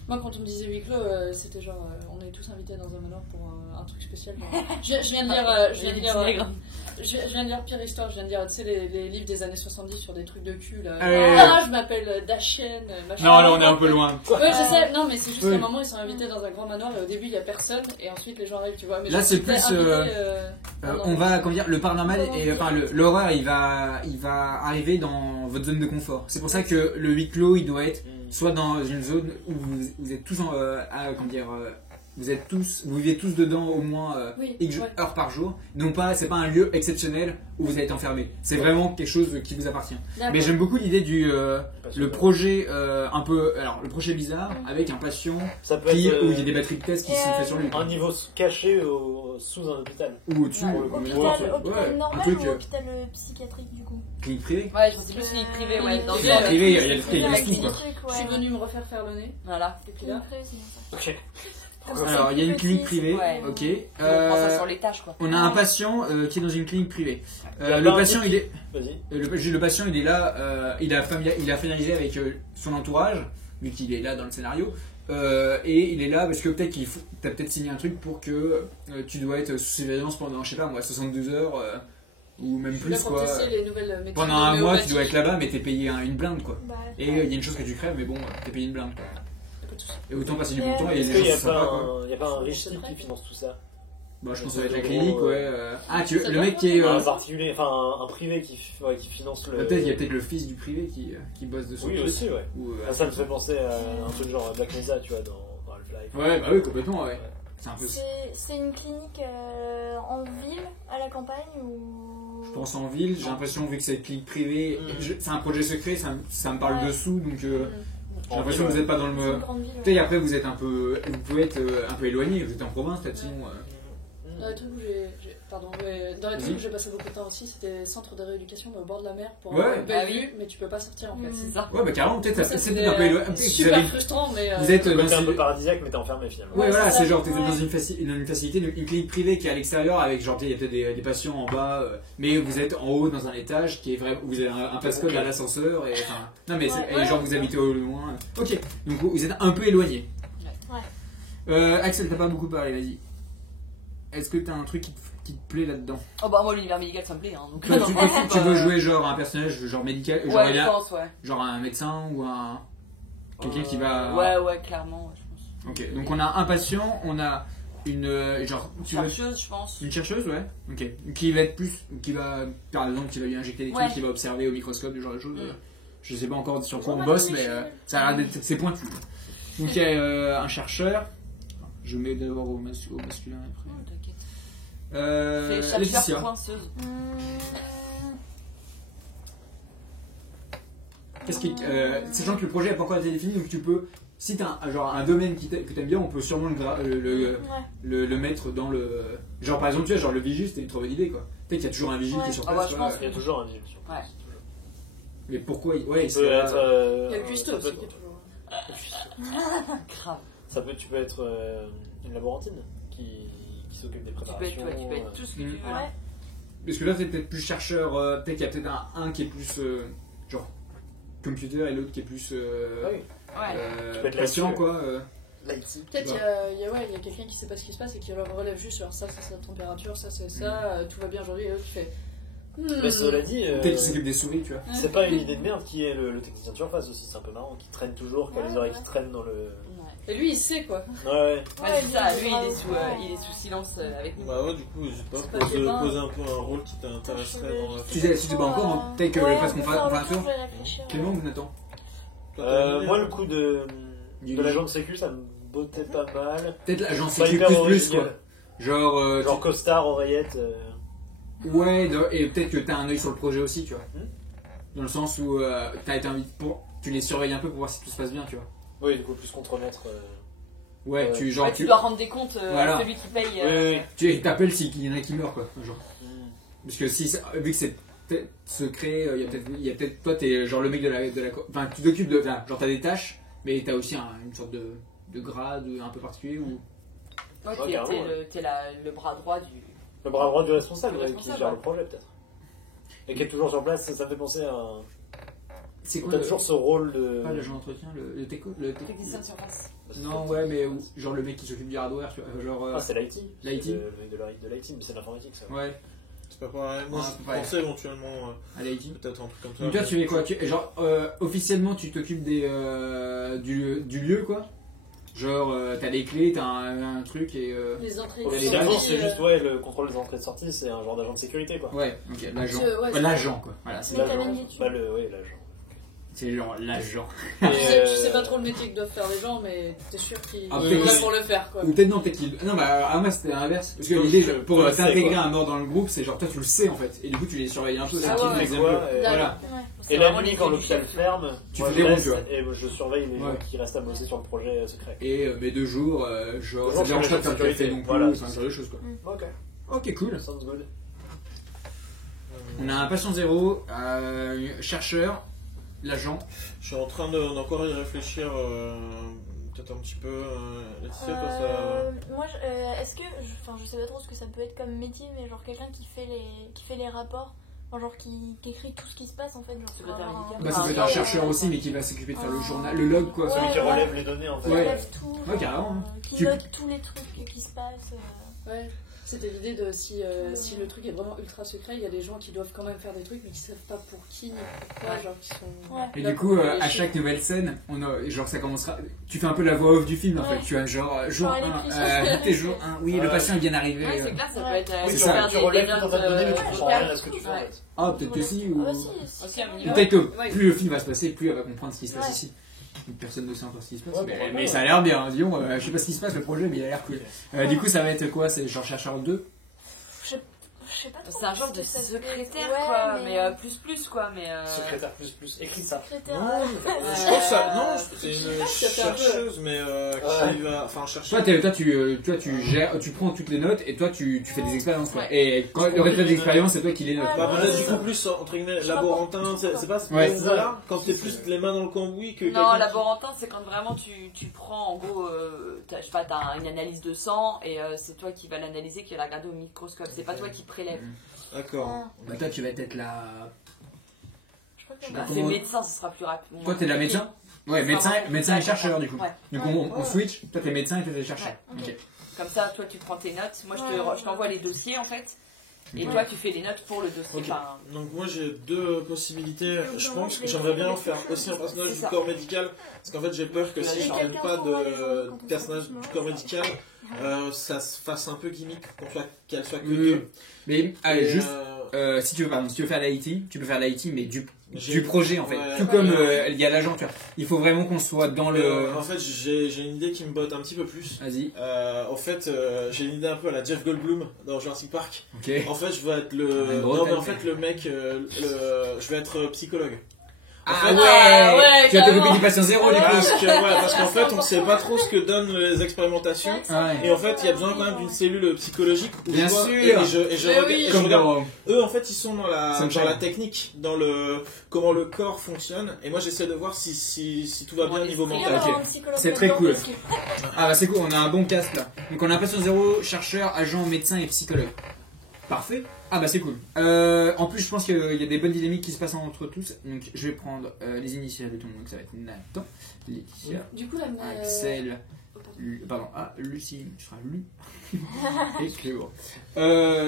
Moi, quand on me disait huis clos, c'était genre, on est tous invités dans un manoir pour un truc spécial. Je viens de dire pire histoire, je viens de dire, tu sais, les livres des années 70 sur des trucs de cul, là. Je m'appelle Dachienne, machin. Non, là, on est un peu loin. Ouais, je sais, non, mais c'est juste qu'à un moment, ils sont invités dans un grand manoir et au début, il y a personne et ensuite, les gens arrivent, tu vois. Mais là, c'est plus. On va, comment dire, le paranormal et l'horreur, il va arriver dans votre zone de confort. C'est pour ça que le huis clos, il doit être soit dans une zone où vous êtes tous vous vivez tous dedans au moins X heures par jour. Non pas, c'est pas un lieu exceptionnel où vous allez être enfermé. C'est vraiment quelque chose qui vous appartient. Mais j'aime beaucoup l'idée du le projet un peu, alors le projet bizarre avec un patient où il y a des batteries de tests qui sont faites sur lui. Un niveau caché sous un hôpital. Ou au-dessus. Hôpital normal ou hôpital psychiatrique du coup. Clinique privée. Ouais, je pensais plus clinique privée, ouais. Dans clinique privée, il y a le Je suis venue me refaire faire le nez. Voilà. Et puis là. Ok. Alors, il y a une clinique privée, ok. On prend ça sur l'étage, quoi. On a un patient qui est dans une clinique privée. Le patient, il est. Le patient, il est là. Il a familiarisé avec son entourage, vu qu'il est là dans le scénario. Et il est là parce que peut-être t'as peut-être signé un truc pour que tu dois être sous surveillance pendant, je sais pas moi, 72 heures ou même plus quoi. Pendant un mois, tu dois être là-bas, mais t'es payé une blinde quoi. Et il y a une chose que tu crèves, mais bon, t'es payé une blinde quoi. Et autant passer du bon temps et il n'y a pas un riche type qui finance tout ça? Bah, je pense que ça va être la clinique, ouais. Ah, le mec qui est. Un particulier, enfin un privé qui finance le. Il y a peut-être le fils du privé qui bosse dessus. Oui, aussi, ouais. Ça me fait penser à un truc genre Black Mesa, tu vois, dans Half-Life. Ouais, bah oui, complètement, ouais. C'est un peu. C'est une clinique en ville, à la campagne ou. Je pense en ville, j'ai l'impression, vu que c'est une clinique privée, c'est un projet secret, ça me parle dessous, donc. J'ai l'impression que vous n'êtes pas dans le. Peut-être après vous êtes vous pouvez être un peu éloigné, vous êtes en province peut-être sinon. Dans les trucs où j'ai passé beaucoup de temps aussi, c'était centre de rééducation au bord de la mer pour avoir une belle vue, mais tu peux pas sortir en fait. C'est ça. Ouais, bah carrément, peut-être c'est un peu éloigné. Super frustrant, mais. Vous êtes un peu paradisiaque, mais t'es enfermé finalement. Ouais, voilà, c'est genre t'es dans une facilité, une clinique privée qui est à l'extérieur avec genre il y a peut-être des patients en bas, mais vous êtes en haut dans un étage qui est vraiment. Vous avez un passe-code à l'ascenseur et enfin. Non, mais genre vous habitez au loin. Ok, donc vous êtes un peu éloigné. Ouais. Axel, t'as pas beaucoup parlé, vas-y. Est-ce que t'as un truc qui te plaît là-dedans? Oh bah moi l'univers médical ça me plaît, hein, donc tu veux jouer genre un personnage genre médical, ouais, je pense, ouais. Genre un médecin ou quelqu'un qui va. Ouais, clairement, je pense. Ok, donc on a un patient, on a une chercheuse, je pense. Une chercheuse, ouais. Ok. Qui va être par exemple, qui va lui injecter des trucs, qui va observer au microscope, ce genre de choses. Je sais pas encore sur quoi on bosse, mais ça a l'air d'être c'est pointu. Donc il y a un chercheur. Je mets d'abord au masculin après. C'est Laetitia. chercheur poinceuse. Sachant que le projet n'a pas encore été défini, donc tu peux, si tu as un domaine que tu aimes bien, on peut sûrement le mettre dans le. Genre par exemple, tu vois, genre le vigile, c'était une trop bonne idée quoi. Peut-être qu'il y a toujours un vigile qui est sur place. Je pense qu'il y a toujours un vigile sur place. Ouais. Mais pourquoi Il peut être. Il y a le cuistot aussi qui est toujours. Grave. Tu peux être une laborantine qui s'occupe des préparations. Tu peux être tout ce que tu veux. Parce que là, c'est peut-être plus chercheur. Peut-être qu'il y a peut-être un qui est plus genre computer et l'autre qui est plus patient quoi. Peut-être qu'il y a quelqu'un qui sait pas ce qui se passe et qui relève juste sur ça, c'est sa température, ça c'est ça, tout va bien aujourd'hui, et l'autre qui fait. Mais cela dit, peut-être qu'il s'occupe des souris, tu vois. C'est pas une idée de merde qui est le technicien de surface aussi, c'est un peu marrant, qui traîne toujours, qui a les oreilles qui traînent dans le. Et lui il sait quoi. Ouais, c'est ça, lui il est sous silence avec nous. Bah ouais, du coup, je sais pas, poser un peu un rôle qui t'intéresserait dans la. Tu sais pas encore, peut-être que parce qu'on fasse un tour. Quel nom, Nathan? Moi, le coup de l'agent de sécu, ça me bottait pas mal. Peut-être l'agent de sécu plus quoi. Genre costard, oreillette. Ouais, et peut-être que t'as un œil sur le projet aussi, tu vois. Dans le sens où t'as été invité tu les surveilles un peu pour voir si tout se passe bien, tu vois. Oui, du coup, plus contre-maître. Ouais, tu dois rendre des comptes à celui qui paye. Oui. Tu t'appelles s'il y en a qui meurent, quoi. Genre. Parce que vu que c'est peut-être secret, il y a peut-être. Toi, t'es genre le mec de la. Enfin, tu t'occupes de. Genre, t'as des tâches, mais t'as aussi une sorte de grade un peu particulier ou. Ok, t'es le bras droit du. Le bras droit du responsable, qui gère le projet peut-être. Et qui est toujours sur place, ça me fait penser à. C'est quoi? T'as toujours ce rôle de. Pas l'agent d'entretien, le technicien de surface. Non, ouais, mais genre le mec qui s'occupe du hardware, tu vois. Genre, c'est l'IT. L'IT. Le mec de l'IT, mais c'est de l'informatique ça. Ouais. C'est pas pareil. Moi, je pensais éventuellement à l'IT. Peut-être un truc comme ça. Donc, toi, tu fais quoi? Genre, officiellement, tu t'occupes du lieu, quoi. Genre, t'as les clés, t'as un truc et. Les entrées. Officiellement, c'est juste le contrôle des entrées et de sorties, c'est un genre d'agent de sécurité quoi. Ouais, ok, l'agent. L'agent quoi. Voilà, c'est l'agent. L'agent. C'est genre l'agent. Tu sais pas trop le métier que doivent faire les gens, mais t'es sûr qu'ils sont là pour le faire quoi. Ou peut-être non, peut-être qu'ils. Non, bah moi c'était l'inverse. Parce que l'idée pour t'intégrer un mort dans le groupe, c'est genre toi tu le sais en fait. Et du coup tu les surveilles un peu. Voilà. Et la nuit quand l'hôpital ferme, tu fais des rondes, tu vois. Et je surveille les gens qui restent à bosser sur le projet secret. Et mes 2 jours, genre ça dérange pas de faire café non plus, enfin ce genre de choses quoi. Ok, cool. Sounds good. On a un patient zéro, chercheur. L'agent. Je suis en train d'encore y réfléchir peut-être un petit peu. Laetitia, toi ça. Moi, est-ce que. Je sais pas trop ce que ça peut être comme métier, mais genre quelqu'un qui fait les rapports, genre qui écrit tout ce qui se passe en fait. Genre, ça peut être un chercheur aussi, mais qui va s'occuper de faire le journal, le log quoi. Celui qui relève les données en fait. Qui relève tout. Carrément. Qui note tous les trucs qui se passent. Ouais. C'était l'idée de si le truc est vraiment ultra secret, il y a des gens qui doivent quand même faire des trucs mais qui savent pas pour qui, pourquoi, genre qui sont. Et du coup, à chaque nouvelle scène, genre ça commencera. Tu fais un peu la voix off du film en fait. Tu as genre jour 1, t'es jour 1, oui, le patient vient d'arriver. Ouais, c'est clair, ça peut être. C'est ça. Tu relèves tout en fait de données, mais tu comprends rien à ce que tu fais en fait. Ah, peut-être que si, ou. Peut-être que plus le film va se passer, plus elle va comprendre ce qui se passe ici. Personne ne sait encore ce qui se passe, mais ça a l'air bien, disons, je sais pas ce qui se passe le projet, mais il a l'air cool. Du coup, ça va être quoi? C'est genre chercheur 2? Je sais pas trop. C'est un genre de secrétaire quoi, mais plus quoi, mais. Secrétaire plus, écris ça. Je pense ça. Non, c'est une chercheuse, mais qui va. Enfin, chercheuse. Toi, tu gères, tu prends toutes les notes et toi, tu fais des expériences quoi. Et quand le résultat des expériences, c'est toi qui les notes. Bah, peut-être du coup, plus entre guillemets, laborantin, c'est pas voilà, quand t'es plus les mains dans le cambouis que. Non, laborantin, c'est quand vraiment tu prends en gros, je sais pas, t'as une analyse de sang et c'est toi qui vas l'analyser, qui va la regarder au microscope. C'est pas toi qui prélève. D'accord. Bah toi tu vas être la. C'est médecin, ce sera plus rapide. Toi t'es la médecin? Ouais, médecin et chercheur du coup. Donc on switch, toi t'es médecin et toi t'es chercheur. Okay. Comme ça, toi tu prends tes notes, moi je t'envoie les dossiers en fait. Et toi tu fais les notes pour le dossier. Okay. Donc moi j'ai 2 possibilités. Je pense que j'aimerais bien faire aussi un personnage du corps médical. Parce qu'en fait j'ai peur que si je ne prenne pas de personnage du corps médical, ça se fasse un peu gimmick qu'elle soit que 2. Mais allez, juste si tu veux faire l'IT, tu peux faire l'IT, mais du projet en fait. Tout comme il y a l'agent, tu vois. Il faut vraiment qu'on soit dans le. En fait, j'ai une idée qui me botte un petit peu plus. Vas-y. En fait, j'ai une idée un peu à la Jeff Goldblum dans Jurassic Park. Ok. En fait, je vais être le mec, je vais être psychologue. Ouais, tu vas t'occuper du patient zéro du coup. Parce qu'en fait on sait pas trop ce que donnent les expérimentations et en fait il y a besoin quand même d'une cellule psychologique où bien sûr et je regarde eux en fait ils sont dans la technique, dans le comment le corps fonctionne et moi j'essaie de voir si tout va bien au niveau mental. C'est très cool. Ah bah c'est cool, on a un bon cast là. Donc on a un patient zéro, chercheur, agent, médecin et psychologue. Parfait. Ah bah c'est cool. En plus je pense qu'il y a des bonnes dynamiques qui se passent entre tous. Donc je vais prendre les initiales de tout le monde. Donc ça va être Nathan, Laetitia, du coup, Axel, Lucie, tu seras Lu. Et Cléo.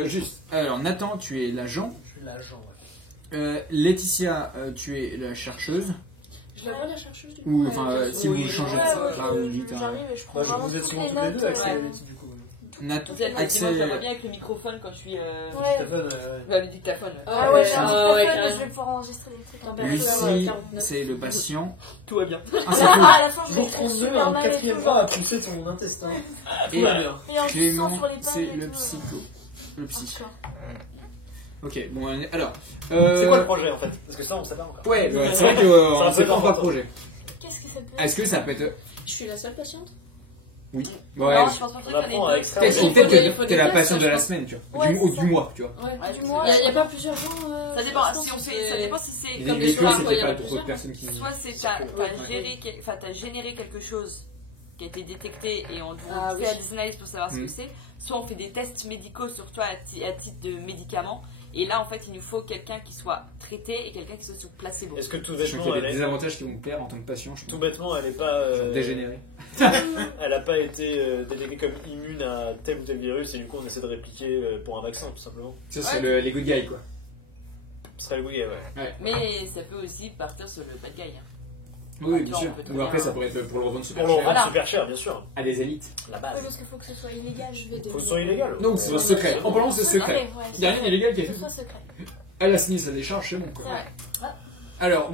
Juste, alors Nathan, tu es l'agent. Je suis l'agent, Laetitia, tu es la chercheuse. Je la vois la chercheuse du coup. Ou enfin, si vous changez de ça, vous dites. J'arrive et je prends vraiment vous êtes toutes souvent les tous les deux, notes. Axel et Letty, du coup. Axel. J'aimerais bien avec le microphone quand je suis. Le dictaphone. Ah ouais, je vais pouvoir enregistrer des trucs. Lucie, c'est le patient. Tout va bien. Ah, c'est cool. À la fin, je vais Jour écrire 32, super un mal et quatrième tout. bras a poussé de mon intestin. Et Clément, c'est le psycho. Le psy. Ok, bon, alors. C'est quoi le projet en fait? Parce que ça, on sait pas encore. Ouais, c'est vrai que c'est pas le projet. Qu'est-ce que ça peut être? Est-ce que ça peut être. Je suis la seule patiente. Oui. Non, Ouais. je pense pas que On ça apprend à extraire. Peut-être que t'es la patiente de la semaine, tu vois. Du mois, tu vois. Ouais, Du mois. Il y a pas plusieurs gens. Ça dépend si on fait. Ça dépend si c'est comme Les des deux, soirs. c'était pas trop de personnes qui. Soit c'est t'as généré quelque chose qui a été détecté et on fait des analyses pour savoir ce que c'est. Soit on fait des tests médicaux sur toi à titre de médicaments. Et là, en fait, il nous faut quelqu'un qui soit traité et quelqu'un qui soit sous placebo. Est-ce que tout Je bêtement, qu'il y a des désavantages qui vont me plaire en tant que patient. tout bêtement, elle est pas dégénéré. elle a pas été détectée comme immune à tel ou tel virus et du coup on essaie de répliquer pour un vaccin tout simplement. Ça, c'est les good guys, quoi. Ce serait le goût, ouais. Mais ça peut aussi partir sur le bad guy. Oui, bien sûr. Ou après, ça pourrait être pour le revendre super Pour le cher. revendre super cher, bien sûr. À des élites. La Ouais, base. parce qu'il faut que ce soit illégal. Faut que ce soit illégal. Donc, c'est secret. En parlant, c'est secret. Il n'y a rien d'illégal qui a Que ce fait. soit secret. Elle a signé sa décharge, c'est bon, quoi. Ouais. Alors,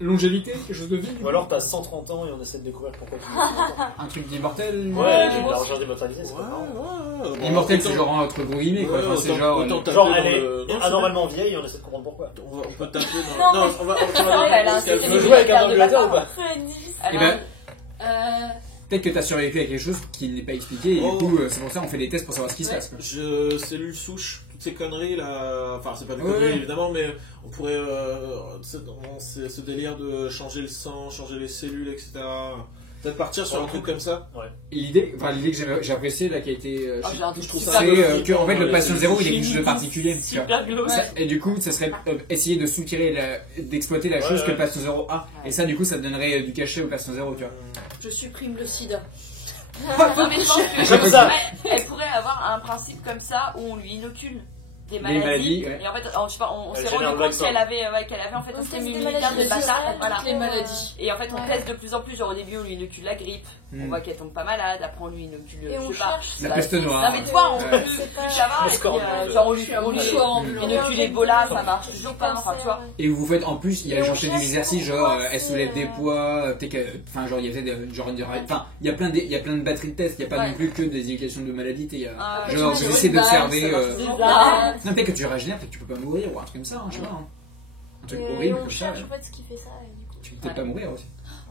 longévité, quelque chose de vie. Ou alors t'as 130 ans et on essaie de découvrir pourquoi tu as Un truc d'immortel. Ouais, j'ai de la recherche d'immortalité, c'est pas grave. Immortel, c'est genre entre gros guillemets, quoi. Enfin, c'est genre. Genre elle est anormalement vieille et on essaie de comprendre pourquoi. On peut taper Non, dans. Non, on va. Tu veux jouer avec un calculateur ou pas? Eh ben, peut-être que t'as survécu à quelque chose qui n'est pas expliqué, et du coup, c'est pour ça qu'on fait des tests pour savoir ce qui se passe. Cellule souche, toutes ces conneries là. Enfin, c'est pas des conneries évidemment, mais on pourrait. Ce délire de changer le sang, changer les cellules, etc. Peut-être partir sur un truc comme ça. L'idée que j'ai appréciée, là, qui a été. Je trouve ça. C'est que en fait, le patient zéro, il est quelque chose de particulier. Super glauque. Et du coup, ça serait essayer de soutirer, d'exploiter la chose que le patient zéro a. Et ça, du coup, ça donnerait du cachet au patient zéro, tu vois. Je supprime le sida. Non, mais je pense que Comme ça. elle pourrait avoir un principe comme ça où on lui inocule des maladies, maladies. ouais. Et en fait, je sais pas, on Elle s'est rendu génère le compte vaccin. qu'elle avait en fait un On système teste des immunitaire maladies de bâtard. toutes Voilà. les maladies. Et en fait, on teste de plus en plus. Genre au début, on lui inocule la grippe. On voit qu'elle tombe pas malade. Après, on lui inocule, Et on je sais pas, cherche. La peste noire. Non, mais toi, Ouais. plus ça va. Le Et scorpion. puis, genre, on lui inocule Ebola, ça marche toujours pas. Enfin, tu vois. Et vous faites en plus, il y a Et genre on des cherche exercices, pour genre voir elle si, soulève des poids, peut-être que, enfin genre il y a peut-être genre enfin il y a plein de batteries de tests, il y a pas non plus que des éducations de maladies, il y a genre vous essayez d'observer. Non, peut-être que tu régénères, peut-être que tu peux pas mourir ou un truc comme ça, hein, je sais pas. Hein. Un truc horrible Et comme on ça. cherche en fait ce qui fait ça. Et du coup. Tu peux peut-être pas mourir aussi.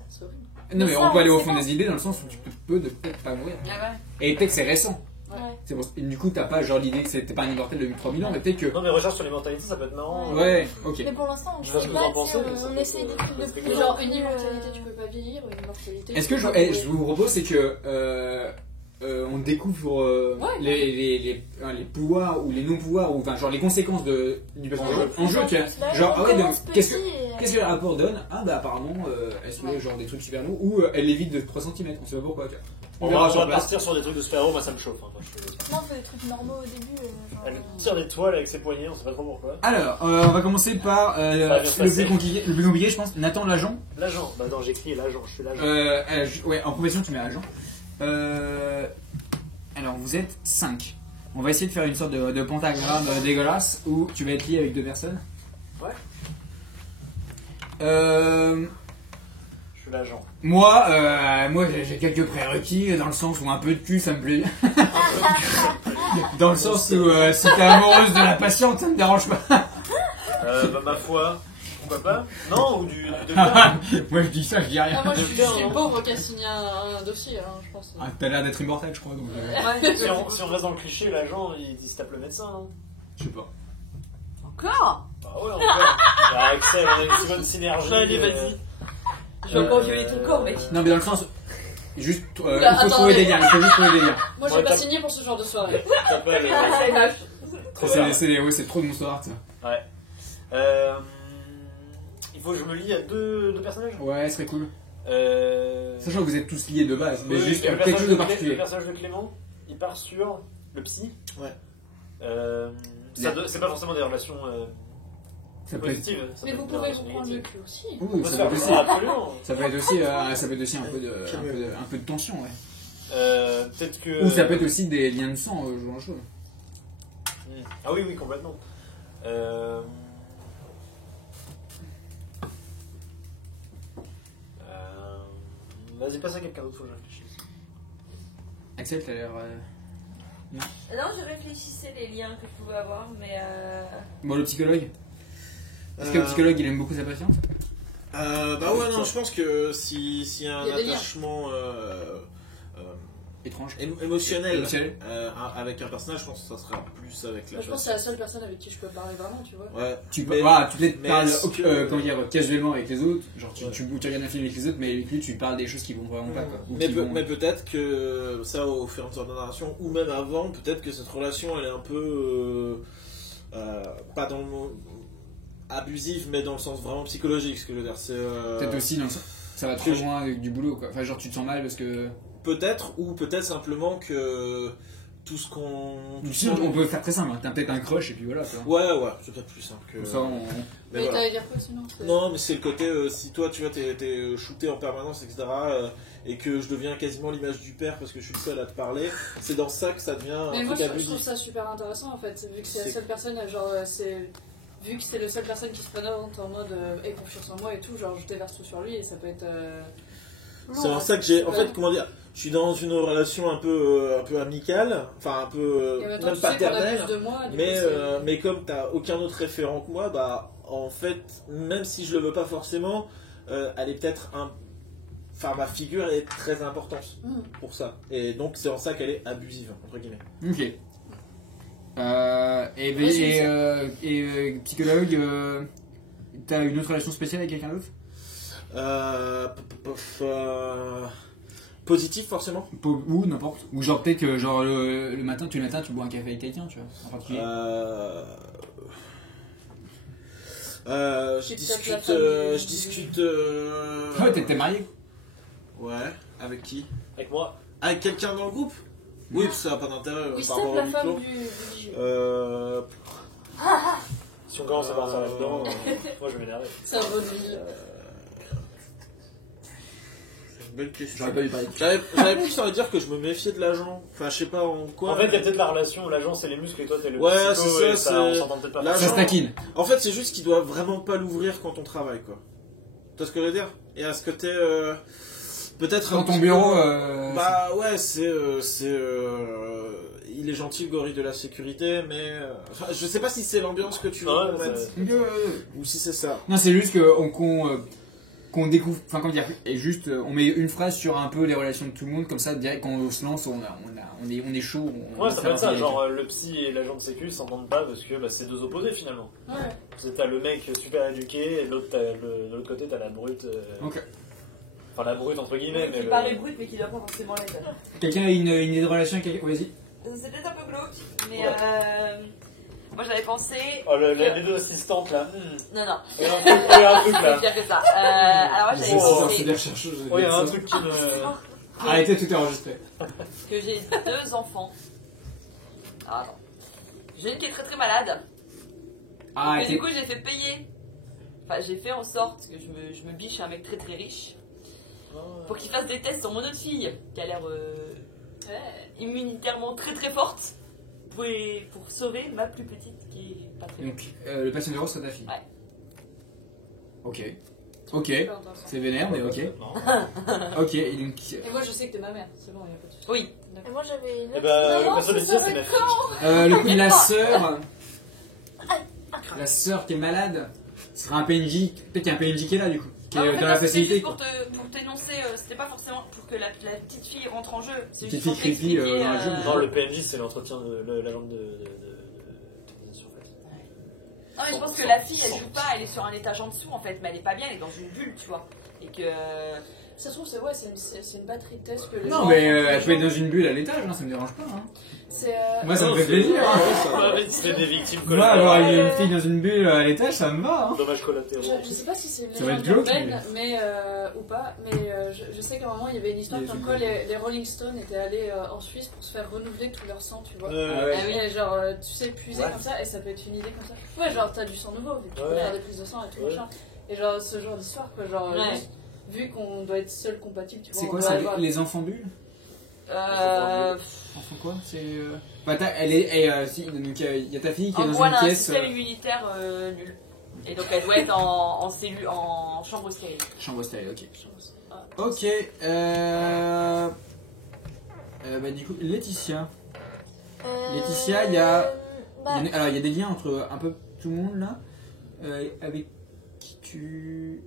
C'est horrible. Non mais ça, on peut aller on au sait fond pas. des idées dans le sens où tu peux peut-être pas mourir. Ah Et peut-être que c'est récent. Ouais. C'est pour... Et du coup t'as pas genre l'idée que c'était pas un immortel depuis 3000 ans, mais peut-être que. Non mais recherche sur l'immortalité ça peut être marrant. Ouais, ok. Mais pour l'instant, on Je sais sait pas pas ce que vous en si pensez, mais ça on peut- essaye des trucs de ça peut plus. être Genre une immortalité, tu peux pas vieillir, une immortalité. Est-ce que je vous propose, c'est que on découvre les pouvoirs ou les non-pouvoirs, ou enfin genre les conséquences du personnage en jeu, tu vois. Genre, ah ouais, donc, qu'est-ce que le rapport donne? Ah bah apparemment, elle soulève genre des trucs super lourds, ou elle évite de 3 cm, on sait pas pourquoi, tu vois. On va partir sur des trucs de super-héros, moi ça me chauffe. Hein, Non, on fait des trucs normaux au début. Elle tire des toiles avec ses poignets, on sait pas trop pourquoi. Alors, on va commencer par le plus compliqué, je pense, Nathan l'agent. L'agent, bah non, j'écris l'agent, je suis l'agent. Ouais, en profession, tu mets agent. Alors, vous êtes 5. On va essayer de faire une sorte de pentagramme dégueulasse où tu vas être lié avec 2 personnes. Ouais. Je suis l'agent. Moi j'ai quelques prérequis dans le sens où un peu de cul ça me plaît. Dans le sens où si t'es amoureuse de la patiente ça me dérange pas. Bah ma foi, pourquoi pas? Non, ou du Moi je dis ça, je dis rien. Moi je suis le pauvre qui a signé un dossier, hein, je pense. Ah, t'as l'air d'être immortel je crois donc. Si on reste dans le cliché, l'agent il se tape le médecin, non? Je sais pas. Encore? Bah ouais, encore. Bah Axel, on a une bonne synergie. Allez, vas-y. Je vais encore violer ton corps, mec. Non mais dans le sens... Juste, il faut trouver des liens, il faut juste trouver des liens. Moi j'ai pas signé pour ce genre de soirée. C'est trop de Monster Art ça. Ouais. Il faut que je me lie à deux personnages. Ouais, ce serait cool. Sachant que vous êtes tous liés de base, mais juste quelque chose de particulier. Le personnage de Clément, il part sur le psy. Ouais. C'est pas forcément des relations positives. Mais vous pouvez vous prendre le cul aussi. Oui, ça peut aussi. Absolument. Ça peut être aussi un peu de tension, ouais. Peut-être que. Ou ça peut être aussi des liens de sang, ce genre de choses. Ah oui, complètement. Vas-y, passe à quelqu'un d'autre, faut que je réfléchisse. Axel, t'as l'air... Non, je réfléchissais les liens que je pouvais avoir, mais Bon, le psychologue. Est-ce que le psychologue, il aime beaucoup sa patiente? Bah ouais, non, je pense que s'il y a un attachement étrange, émotionnel avec un personnage, je pense que ça sera plus avec la. Je pense que c'est la seule personne avec qui je peux parler vraiment, tu vois. Ouais. Tu parles casuellement avec les autres, genre tu regardes un film avec les autres, mais avec lui tu parles des choses qui vont vraiment pas quoi. Mais peut-être que ça au fur et à mesure de la narration, ou même avant, peut-être que cette relation elle est un peu pas dans le mot abusive, mais dans le sens vraiment psychologique, ce que je veux dire. Peut-être aussi, non, ça va trop loin avec du boulot quoi. Enfin, genre tu te sens mal parce que. Peut-être, ou peut-être simplement que tout ce qu'on. On peut faire très simple, hein. T'as peut-être un crush et puis voilà. Quoi. Ouais, c'est peut-être plus simple que. Ça, mais voilà. T'allais dire quoi sinon? Non, mais c'est le côté, si toi tu vois, t'es shooté en permanence, etc., et que je deviens quasiment l'image du père parce que je suis le seul à te parler, c'est dans ça que ça devient. Mais moi je trouve ça super intéressant en fait, vu que c'est la seule personne, genre, vu que c'était la seule personne qui se présente en mode aie confiance en moi et tout, genre je déverse tout sur lui et ça peut être. C'est en ça que j'ai. En fait, comment dire, je suis dans une relation un peu amicale, enfin un peu même paternelle, mais comme t'as aucun autre référent que moi, bah en fait, même si je le veux pas forcément, elle est peut-être enfin ma figure elle est très importante pour ça, et donc c'est en ça qu'elle est abusive entre guillemets. Ok. Et psychologue, t'as une autre relation spéciale avec quelqu'un d'autre? Positif forcément. Ou n'importe. Ou genre peut-être que genre le matin tu bois un café avec quelqu'un, tu vois, en particulier. Je discute. Ouais, t'es marié? Ouais. Avec qui? Avec moi. Avec quelqu'un dans le groupe? Oui, parce que ça n'a pas d'intérêt par rapport au huis clos. Si on commence à partir là-dedans, moi je vais m'énerver. C'est un bon deal. Bonne question. J'avais plus envie de dire que je me méfiais de l'agent. Enfin, je sais pas en quoi. En fait, il y a peut-être la relation où l'agent c'est les muscles et toi t'es le ouais, psycho, c'est et ça. On s'entend peut-être pas. Ça se taquine. En fait, c'est juste qu'il doit vraiment pas l'ouvrir quand on travaille, quoi. Tu vois ce que je veux dire? Et à ce côté, peut-être. Dans ton bureau. Bah ouais, il est gentil, le gorille de la sécurité, mais je sais pas si c'est l'ambiance que tu veux mettre. Ou si c'est ça. Non, c'est juste qu'on découvre, enfin comment dire, et juste on met une phrase sur un peu les relations de tout le monde, comme ça direct quand on se lance on est chaud. Ouais, ça peut être ça, genre le psy et l'agent de sécu s'entendent pas parce que c'est deux opposés finalement. Ouais. Parce que t'as le mec super éduqué et de l'autre côté t'as la brute. Ok. Enfin la brute entre guillemets. Qui paraît brute mais qui doit pas forcément l'être. Quelqu'un a une idée de relation avec quelqu'un? Vas-y. C'est peut-être un peu glauque, mais moi j'avais pensé. Oh, les deux assistantes là. Non. Il y a un truc là. C'est pire que ça. Alors moi j'avais pensé. C'est des rechercheuses. Il y a un truc qui me. Arrêtez, tout est enregistré. Que j'ai 2 enfants. Alors attends. J'ai une qui est très très malade. Et du coup j'ai fait payer. Enfin j'ai fait en sorte que je me biche un mec très très riche. Pour qu'il fasse des tests sur mon autre fille qui a l'air immunitairement très très forte pour sauver ma plus petite qui est pas très bien. Donc, le patient zéro sera ta fille. Ouais. Ok, c'est vénère, mais ok. Ok, et donc. Et moi je sais que t'es ma mère, c'est bon, il n'y a pas de soucis. Oui. Et moi j'avais une Eh autre. bah, le Non, perso de ça Laetitia, c'est ma serait fille. Le coup de la sœur. La sœur qui est malade. Ce sera un PNJ. Peut-être qu'il y a un PNJ qui est là du coup. Qui est En fait, dans la c'était facilité. juste Quoi. pour t'énoncer, c'était pas forcément pour que la petite fille rentre en jeu. C'est Petite juste fille pour creepy, t'expliquer, dans le jeu. Non, le PNJ, c'est l'entretien de la lampe de en fait. Non, mais je pense que la fille, elle joue pas, elle est sur un étage en dessous en fait, mais elle est pas bien, elle est dans une bulle, tu vois. Et que. Ça se trouve, c'est une batterie de test que les Non, gens mais font tous les elle peut être jours. dans une bulle à l'étage, hein, ça me dérange pas. Hein. C'est. Moi, ça me fait plaisir. Hein. C'est des victimes Moi, avoir collatérales. une fille dans une bulle à l'étage, ça me va. Hein. Dommages collatéraux. Je sais pas si c'est une Ça va être légende glauque, urbaine, mais ou pas, mais je sais qu'à un moment il y avait une histoire Les comme quoi les Rolling Stones étaient allés en Suisse pour se faire renouveler tout leur sang, tu vois. Et genre, tu sais, puiser comme ça, et ça peut être une idée comme ça. Ouais, genre, t'as du sang nouveau, vu que tu peux faire des prises de sang et tout machin. Et genre, ce genre d'histoire, quoi, genre, juste, vu qu'on doit être seul compatible, tu vois. C'est quoi on ça, doit avoir- les enfants bulles Enfants quoi C'est. Bah, si, donc il y a ta fille qui est En dans gros, elle une a un pièce. système immunitaire nul. Et donc elle doit être en cellule, en chambre stérile. Chambre stérile, ok. Ah. Ok, bah du coup, Laetitia. Laetitia, il y a- Alors, il y a des liens entre un peu tout le monde là, avec qui tu.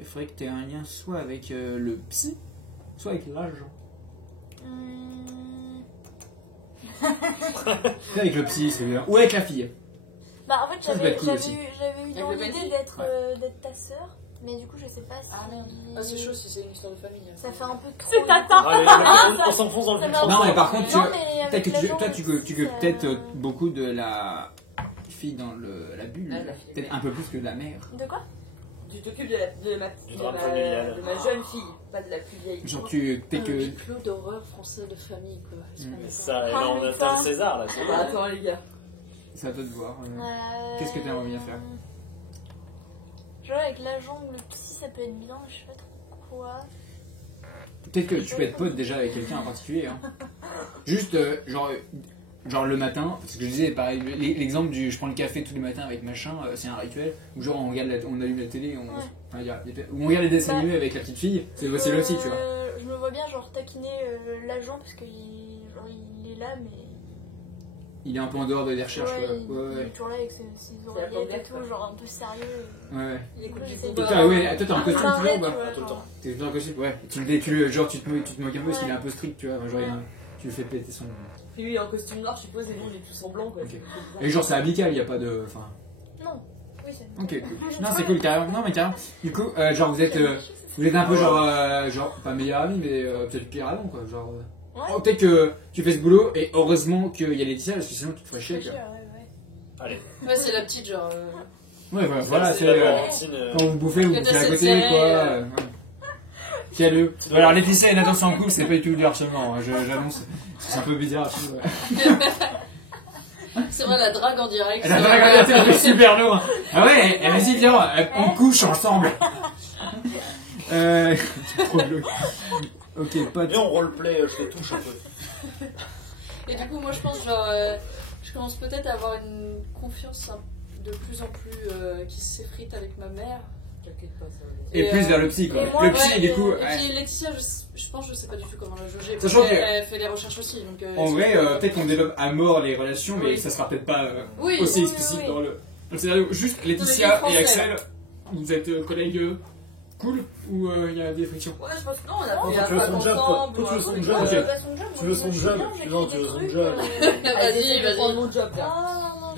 Il faudrait que tu aies un lien soit avec le psy, soit avec l'agent. Avec le psy, c'est bien. Ou avec la fille. Bah en fait Ça peut être cool aussi. j'avais eu dans Avec le l'idée petit d'être ta sœur, mais du coup je sais pas si... Ah merde. Ah, c'est chaud si c'est une histoire de famille. Ça fait un peu trop... C'est tata. On s'enfonce dans le Ça film. fait un Non, peu mais par trop. contre, Non, tu- mais avec peut-être que l'agent, toi, tu veux ça- peut-être beaucoup de la fille dans la bulle. Ah, la fille. Peut-être un peu plus que de la mère. De quoi? Tu t'occupes de drame familial. ma jeune fille, pas de la plus vieille. Genre, peut-être Un que. huis clos d'horreur français de famille, quoi. Est-ce qu'on est C'est pas- ça, et là on atteint le César là. Bah, attends les gars. C'est à toi de voir. Qu'est-ce que t'aimerais bien faire? Genre avec l'agent ou le psy ça peut être bien, je sais pas trop quoi. Peut-être que tu peux être pote déjà avec quelqu'un en particulier. Hein. Juste, genre le matin, parce que je disais, pareil, l'exemple du je prends le café tous les matins avec machin, c'est un rituel. Ou genre on allume la télé, ou on regarde les dessins animés avec la petite fille, c'est le aussi, tu vois. Je me vois bien genre taquiner l'agent parce qu'il est là mais... Il est un peu en dehors des recherches, Ouais, quoi. il est toujours là avec ses oreillettes et tout, genre un peu sérieux. Ouais. Il écoute Ouais, du c'est- combat. Toi, ouais, toi t'es en Un peu costume toujours barré, ou pas? tu vois, Tout le genre. temps. T'es toujours en costume? Ouais. Genre tu te moques un peu parce qu'il est un peu strict, tu vois. Genre, tu lui fais péter son. Et lui en costume noir, je suppose, et nous on est tous en blanc quoi. Ok. Et genre c'est amical, il y a pas de. Enfin. Non, oui c'est... Ok, cool. Non, c'est cool, carrément. Non, mais carrément. Du coup, genre vous êtes un peu genre pas meilleur ami, mais peut-être pire avant, quoi. Genre. Ouais. Oh, peut-être que tu fais ce boulot et heureusement qu'il y a Laetitia parce que sinon tu te ferais chier, quoi. Allez. Ouais, c'est la petite, genre. Ouais, voilà, C'est c'est. la Valentine. Quand vous bouffez, vous Que bouffez t'as à cette côté, série, quoi. Ouais. Tiens-le. Alors, Laetitia et Nathan sont en couple, c'est pas du tout du harcèlement, hein, j'annonce. C'est un peu bizarre, je trouve. C'est vrai, la drague en direct. Elle a regardé un peu super lourd. Ah ouais, vas-y, viens, on couche ensemble. Trop glauque. Ok, pote. Viens, on roleplay, je les touche un peu. Et du coup, moi je pense, genre, je commence peut-être à avoir une confiance de plus en plus qui s'effrite avec ma mère. T'inquiète pas, ça va. Et plus vers le psy, quoi. Et moi, Le psy, ouais, du coup. Et puis Laetitia, je pense, je sais pas du tout comment la jauger. Sachant Parce que- qu'elle fait des recherches aussi. Donc, En vrai, peut-être qu'on développe à mort les relations, mais Oui. ça sera peut-être pas Oui, aussi oui, explicite oui. dans le scénario. Juste Non, Laetitia mais et français, Axel, vous êtes collègues cool ou il y a des frictions? Ouais, je pense que non, on a Non, fait toi, un tu veux pote son job, quoi. ensemble. Toi, tu veux son un truc. job, ok. Tu veux son job. Non, tu veux son job. Vas-y, vas-y. Prends mon job là.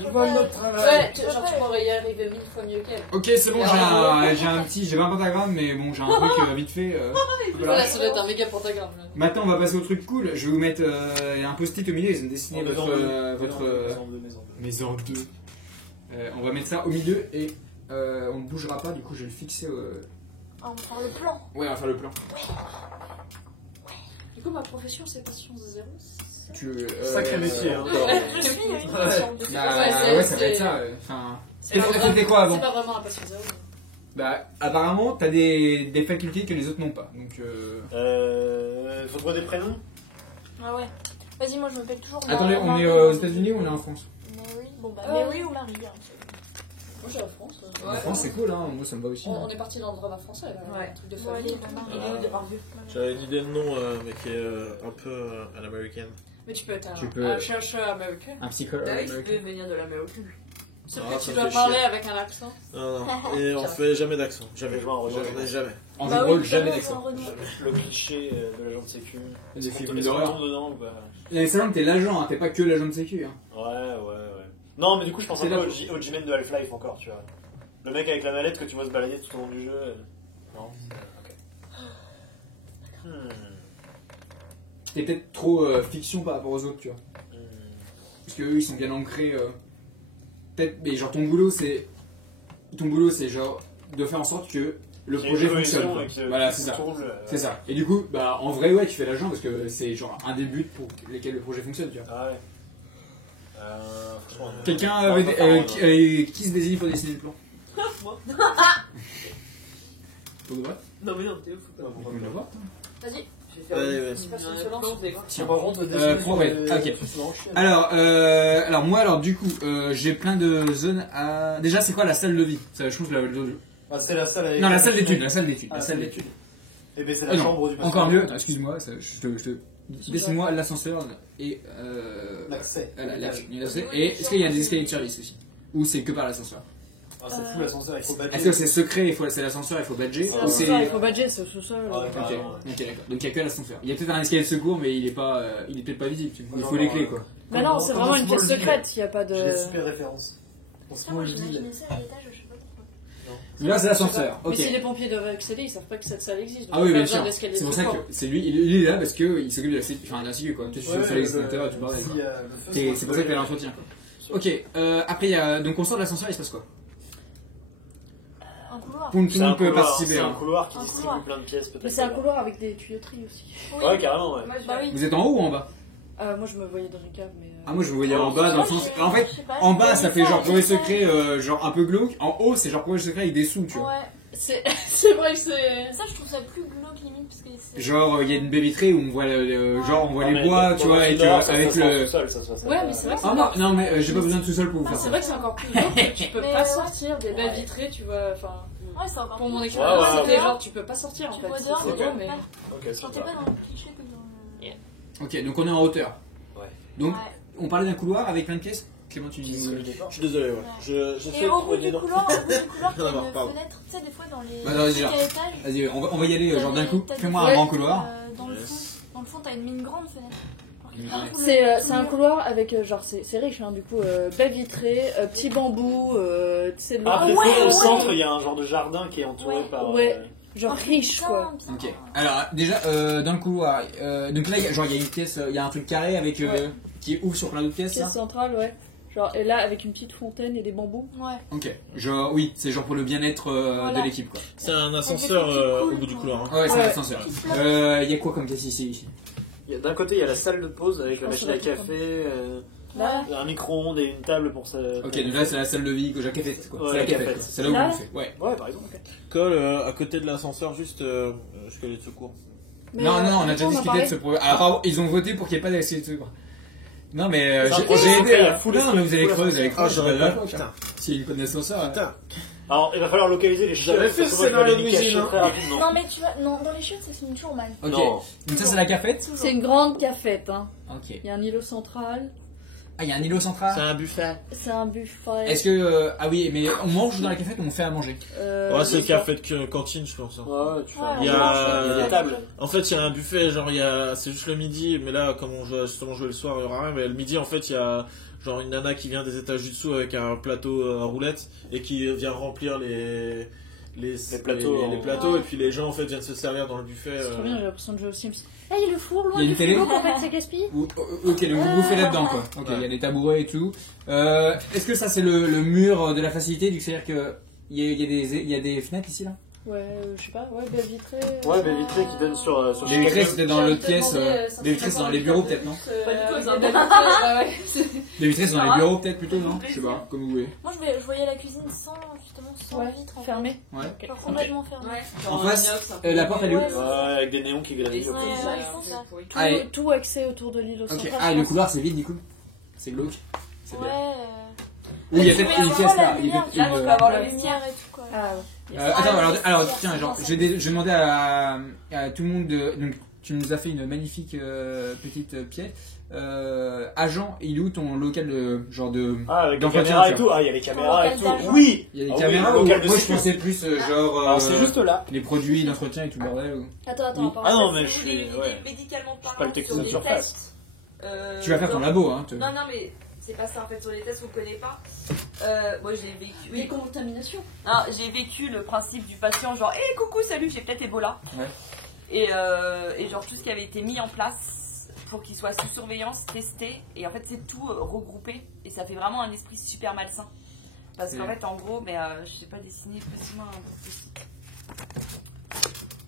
Je veux un autre travail. Ouais, genre tu pourrais y arriver 1000 fois mieux qu'elle. Ok, c'est bon, j'ai un pentagramme, mais bon, j'ai un truc vite fait. Voilà. Voilà, ça doit être un méga pentagramme. Là. Maintenant, on va passer au truc cool. Je vais vous mettre un post-it au milieu. Ils ont dessiné votre maison 2. On va mettre ça au milieu et on ne bougera pas. Du coup, je vais le fixer. On va faire le plan. Ouais, on va faire le plan. Du coup, ma profession, c'est passion zéro. Sacré métier, hein. Je suis une passion de Ouais, ça va être ça. Enfin, c'était quoi avant? C'est pas vraiment la passion zéro. Bah, apparemment, t'as des facultés que les autres n'ont pas. Donc, Faut trouver des prénoms. Ah ouais. Vas-y, moi je m'appelle toujours. Attendez, on est aux États-Unis ou on est en France? Mary. Bon bah, Mary ou Marie. Hein. Moi j'ai la France. La France c'est cool, hein. Moi ça me va aussi. On est parti dans le drama français là. Ouais. Un truc de famille. J'avais une idée de nom, mais qui est un peu à l'américaine. Mais tu peux être un chercheur américain. Un psychologue David américain. peut venir de l'américain. Sauf que tu dois parler avec un accent. Non, et on fait jamais d'accent. Jamais. Jamais. En jeu jamais d'accent. Le cliché de l'agent de sécu. Des films d'horreur. dedans ou pas? Et c'est vrai que t'es l'agent, hein, t'es pas que l'agent de sécu. Hein. Ouais. Non, mais du coup, je pense un peu au G-Man de Half-Life encore, tu vois. Le mec avec la mallette que tu vois se balader tout au long du jeu. Non, ok. T'es peut-être trop fiction par rapport aux autres, tu vois. Parce qu'eux ils sont bien ancrés. Peut-être, mais genre ton boulot c'est genre de faire en sorte que le projet fonctionne. Voilà, c'est ça. C'est ça. Et du coup, bah en vrai, ouais, tu fais l'agent parce que c'est genre un des buts pour lesquels le projet fonctionne, tu vois. Ah ouais. Quelqu'un qui se désigne pour dessiner le plan? Moi. Pour de vrai? Non mais non, t'es ouf. Vas-y. Ouais. C'est pas une violence. Tiens, ok. Alors moi, du coup, j'ai plein de zones à. Déjà, c'est quoi la salle de vie? Ça change la jeu. Ah, c'est la salle avec. Non, la salle d'études. La salle d'études. Et ben c'est la chambre du master. Encore mieux. Excuse-moi, dessine-moi l'ascenseur et l'accès. Et est-ce qu'il y a des escaliers de service aussi? Ou c'est que par l'ascenseur? Ah, c'est fou l'ascenseur, il faut badger. Est-ce que c'est secret, c'est l'ascenseur, il faut badger? C'est l'ascenseur, il faut badger, c'est au sous-sol. Ok, d'accord. Donc il n'y a que l'ascenseur. Il y a peut-être un escalier de secours, mais il est peut-être pas visible. Il faut les clés, quoi. Mais non, c'est vraiment une pièce secrète, il n'y a pas de. J'ai des super références. Moi j'imaginais ça à l'étage, je sais pas pourquoi. Mais là c'est l'ascenseur. Mais si les pompiers doivent accéder, ils savent pas que cette salle existe. Ah oui, bien sûr. C'est pour ça que c'est lui, il est là parce qu'il s'occupe de la sécu, quoi. Tu fais l'extincteur, tu parles. C'est pour ça qu'il y a l'entretien, quoi. Ok, après il y a. Donc on sort de l'ascenseur, il se passe quoi? Un couloir. Tout le monde peut participer. C'est un couloir qui distribue plein de pièces, peut-être. Mais c'est un couloir avec des tuyauteries aussi. Ouais, carrément, ouais. Bah oui. Vous êtes en haut ou en bas? Moi je me voyais dans les caves, mais. Ah, moi je me voyais en bas dans le sens. En fait, en bas ça fait genre projet secret, genre un peu glauque. En haut c'est genre projet secret avec des sous, tu vois. Ouais. C'est vrai que c'est. Ça, je trouve ça plus glauque limite parce que c'est. Genre il y a une baie vitrée où on voit genre on voit les bois, tu vois, avec le. Ouais, mais c'est vrai que c'est. Ah non, mais j'ai pas besoin de sous-sol pour vous faire ça. C'est vrai que c'est encore plus glauque. Tu peux pas sortir des baies vitrées, tu vois. Enfin. Ouais, c'est encore pour mon plus. expérience, c'était genre tu peux pas sortir en fait. Tu vois dehors, c'est drôle, mais. Je sentais pas dans le cliché que dans le. Ok, donc on est en hauteur. Ouais. Donc on parlait d'un couloir avec plein de pièces. Clément, tu dis. Je suis désolé, ouais. Et au bout du couloir, t'as une fenêtre, tu sais, des fois dans les étages. Vas-y, on va y aller genre d'un coup. Fais-moi un grand couloir. Dans le fond, t'as une grande fenêtre. C'est un couloir avec genre c'est riche hein, du coup baie vitrée, petit bambou, tu sais au centre il y a un genre de jardin qui est entouré par genre riche quoi. Ok. Alors déjà dans le couloir donc là genre il y a une pièce, il y a un truc carré avec qui ouvre sur plein d'autres pièces. Pièce centrale ouais. Genre et là avec une petite fontaine et des bambous. Ouais. Ok. Genre oui, c'est genre pour le bien-être de l'équipe quoi. C'est un ascenseur au bout du couloir. Hein. Ouais, c'est un ascenseur. Il y a quoi comme pièce ici? D'un côté, il y a la salle de pause avec la machine à café, un micro-ondes et une table pour ça. Ok, donc là, c'est la salle de vie, la cafette, quoi. Ouais, c'est la cafette, c'est là où on fait. Ouais, par exemple. Colle à côté de l'ascenseur, juste escalier de secours. Non, on a déjà discuté de ce problème. Alors, ils ont voté pour qu'il n'y ait pas d'escalier de secours. Non, mais j'ai aidé à fouler, mais vous allez creuser. Ah, j'aurais pas. Putain. S'il y a une conne d'ascenseur. Putain. Alors, il va falloir localiser les chiottes. J'avais fait ce scénario de cuisine. Non, mais tu vois, dans les chiottes, ça finit toujours mal. Ok. Donc ça, c'est la cafette. C'est une grande cafette, hein. Ok. Il y a un îlot central. Ah, il y a un îlot central. C'est un buffet. C'est un buffet. Est-ce que ah oui, mais on mange dans la cafette ou on fait à manger? Ouais, c'est le café de cantine, je pense. Ouais, tu vois. Il y a des tables. En fait, il y a un buffet, genre c'est juste le midi, mais là, comme on joue justement jouer le soir, il y aura rien. Mais le midi, en fait, il y a genre une nana qui vient des étages du dessous avec un plateau à roulettes et qui vient remplir les plateaux et puis les gens en fait viennent se servir dans le buffet. C'est trop bien, j'ai l'impression de jouer aux Sims. Là, il y a le four loin du frigo pour mettre ses gaspilles. Ok, donc vous bouffez là-dedans quoi. Ok, il y a des tabourets et tout. Est-ce que ça c'est le mur de la facilité, du c'est-à-dire que il y a des fenêtres ici là? Ouais, je sais pas, baie vitrée. Ouais, baie vitrée qui donne sur baie vitrée, c'était dans l'autre pièce. Baie vitrée, c'est dans les bureaux, peut-être, non? Pas du tout, baie vitrée, c'est dans les bureaux, peut-être, plutôt, non? Je sais pas, comme vous voulez. Moi, je voyais la cuisine sans vitre. Fermée. Ouais. Genre complètement fermée. En face, la porte, elle est où? Ouais, avec des néons qui gravitent. Tout axé autour de l'île au centre. Ah, et le couloir, c'est vide, du coup? C'est glauque. Ouais. Oui, il y a peut-être une pièce là. Là, tu peux avoir la lumière et tout, quoi. Attends, alors tiens, genre, je vais demander à tout le monde de. Donc, tu nous as fait une magnifique petite pièce. Agent, il est où ton local de genre de. Ah, avec des caméras et tout. Ah, il y a les caméras et tout. Oui! Il y a des caméras. Moi, je pensais plus genre. Alors, c'est juste là. Les produits d'entretien et tout le bordel. Attends, ah non, mais je suis. Médicalement parlant. Je suis pas le technicien de surface. Tu vas faire ton labo, hein. Non, mais. C'est pas ça en fait, sur les tests on connaît pas. Moi j'ai vécu. Les contaminations. J'ai vécu le principe du patient, genre hé coucou, salut, j'ai peut-être Ebola. Ouais. Et genre tout ce qui avait été mis en place pour qu'il soit sous surveillance, testé. Et en fait c'est tout regroupé. Et ça fait vraiment un esprit super malsain. Parce qu'en fait en gros, mais je sais pas dessiner précisément un peu.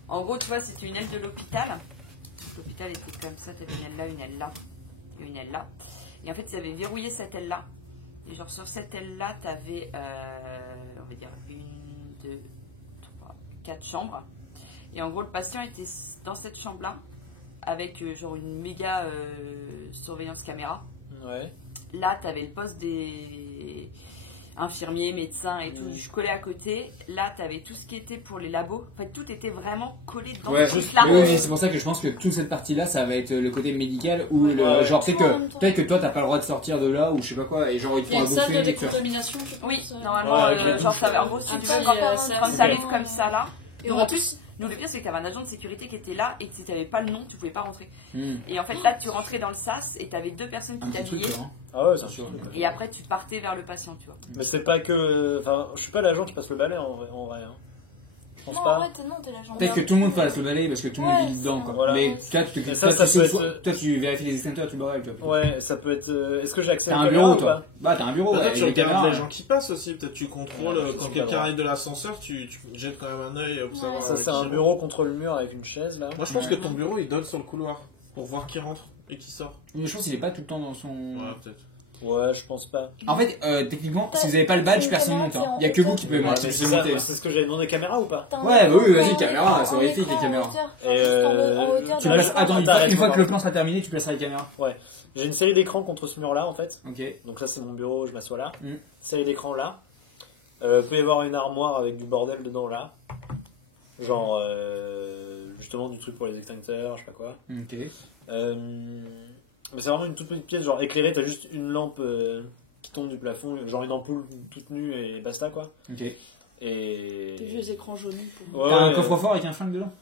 En gros, tu vois, c'était une aile de l'hôpital. L'hôpital était comme ça, t'avais une aile là, une aile là, et une aile là. Et en fait, ils avaient verrouillé cette aile-là. Et genre, sur cette aile-là, t'avais, on va dire, 1, 2, 3, 4 chambres. Et en gros, le patient était dans cette chambre-là, avec genre une méga surveillance caméra. Ouais. Là, t'avais le poste des infirmiers, médecins et tout. Je collais à côté. Là, t'avais tout ce qui était pour les labos. En fait, tout était vraiment collé dans le truc là. Oui, c'est pour ça que je pense que toute cette partie-là, ça va être le côté médical ou le genre peut-être que toi, t'as pas le droit de sortir de là ou je sais pas quoi et genre ils te font un bouffer. Il y a une salle de décontamination. Oui, normalement, genre en gros, si tu veux, quand t'arrives comme ça là. Et en plus. Nous, le pire, c'est que tu avais un agent de sécurité qui était là et que si tu n'avais pas le nom, tu pouvais pas rentrer. Et en fait, là, tu rentrais dans le sas et tu avais 2 personnes qui t'habillaient. Ah ouais, c'est sûr. Et après, tu partais vers le patient, tu vois. Mais c'est pas que. Enfin, je suis pas l'agent qui passe le balai en vrai. Hein. Je pense non, pas. En fait, non, t'es l'agent. Peut-être que tout le monde passe le balai parce que tout le monde vit dedans. Quoi. Voilà. Mais toi, tu vérifies les extincteurs, tu le bordel. Ouais, ça peut être. Est-ce que j'ai accès à un bureau, toi? Bah, t'as un bureau. Peut-être tu regardes les gens qui passent aussi. Peut-être tu contrôles quand quelqu'un arrive de l'ascenseur, tu jettes quand même un œil pour savoir. Ça, c'est un bureau contre le mur avec une chaise là. Moi, je pense que ton bureau il donne sur le couloir pour voir qui rentre et qui sort. Mais je pense qu'il est pas tout le temps dans son. Ouais, peut-être. Ouais, je pense pas. En fait, techniquement, si vous avez pas le badge, personne ne monte. Il y a que vous qui pouvez monter. C'est ce que j'avais demandé, caméra ou pas? Ouais, bah oui, vas-y, caméra, c'est horrifique les caméras. Attends, une fois que le plan sera terminé, tu placeras les caméras. Ouais. J'ai une série d'écrans contre ce mur là en fait. Ok. Donc ça c'est mon bureau, je m'assois là. Série d'écrans là. Peut y avoir une armoire avec du bordel dedans là. Genre justement du truc pour les extincteurs, je sais pas quoi. Ok. Mais c'est vraiment une toute petite pièce, genre éclairée, t'as juste une lampe qui tombe du plafond, genre une ampoule toute nue et basta quoi. Ok. Et. Des vieux écrans jaunis. T'as un coffre-fort avec un flingue dedans?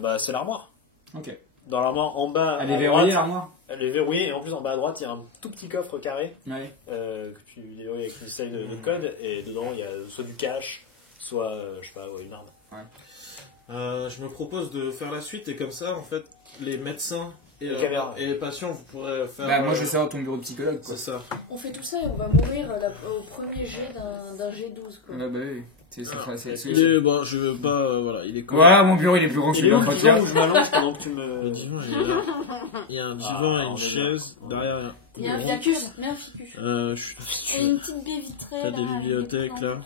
Bah c'est l'armoire. Ok. Dans l'armoire en bas. Elle est verrouillée l'armoire? Elle est verrouillée et en plus en bas à droite il y a un tout petit coffre carré. Ouais. Que tu déverrouilles avec une série de code et dedans il y a soit du cash, soit je sais pas, une arme. Ouais. Je me propose de faire la suite et comme ça en fait les médecins. Et les patients, vous pourrez faire. Bah, moi je vais savoir ton bureau de psychologue quoi. C'est ça. On fait tout ça et on va mourir au premier jet d'un G12 quoi. Ouais, bah oui. C'est bon, je veux pas. Voilà, il est quoi. Voilà, mon bureau il est plus grand que celui-là. Il est où je m'allonge pendant que tu me. Le divan, il y a un divan et une chaise. Derrière, il y a un ficus. Mets un ficus. Et une petite baie vitrée. T'as des bibliothèques là.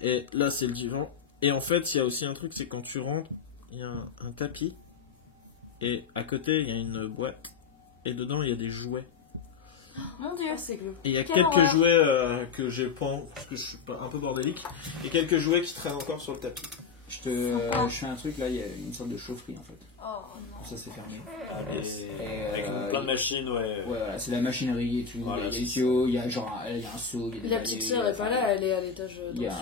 Et là, c'est le divan. Et en fait, il y a aussi un truc, c'est quand tu rentres, il y a un tapis. Et à côté, il y a une boîte. Et dedans, il y a des jouets. Mon dieu, c'est glauque. Et il y a quelques jouets que j'ai pas. Parce que je suis pas un peu bordélique. Et quelques jouets qui traînent encore sur le tapis. Je fais un truc là, il y a une sorte de chaufferie en fait. Oh non. Ça c'est fermé. Avec plein de machines, ouais. Ouais, c'est la machinerie et tout. Il y a des tuyaux, il y a genre il y a un seau. La petite sœur est pas là, elle est à l'étage dessous.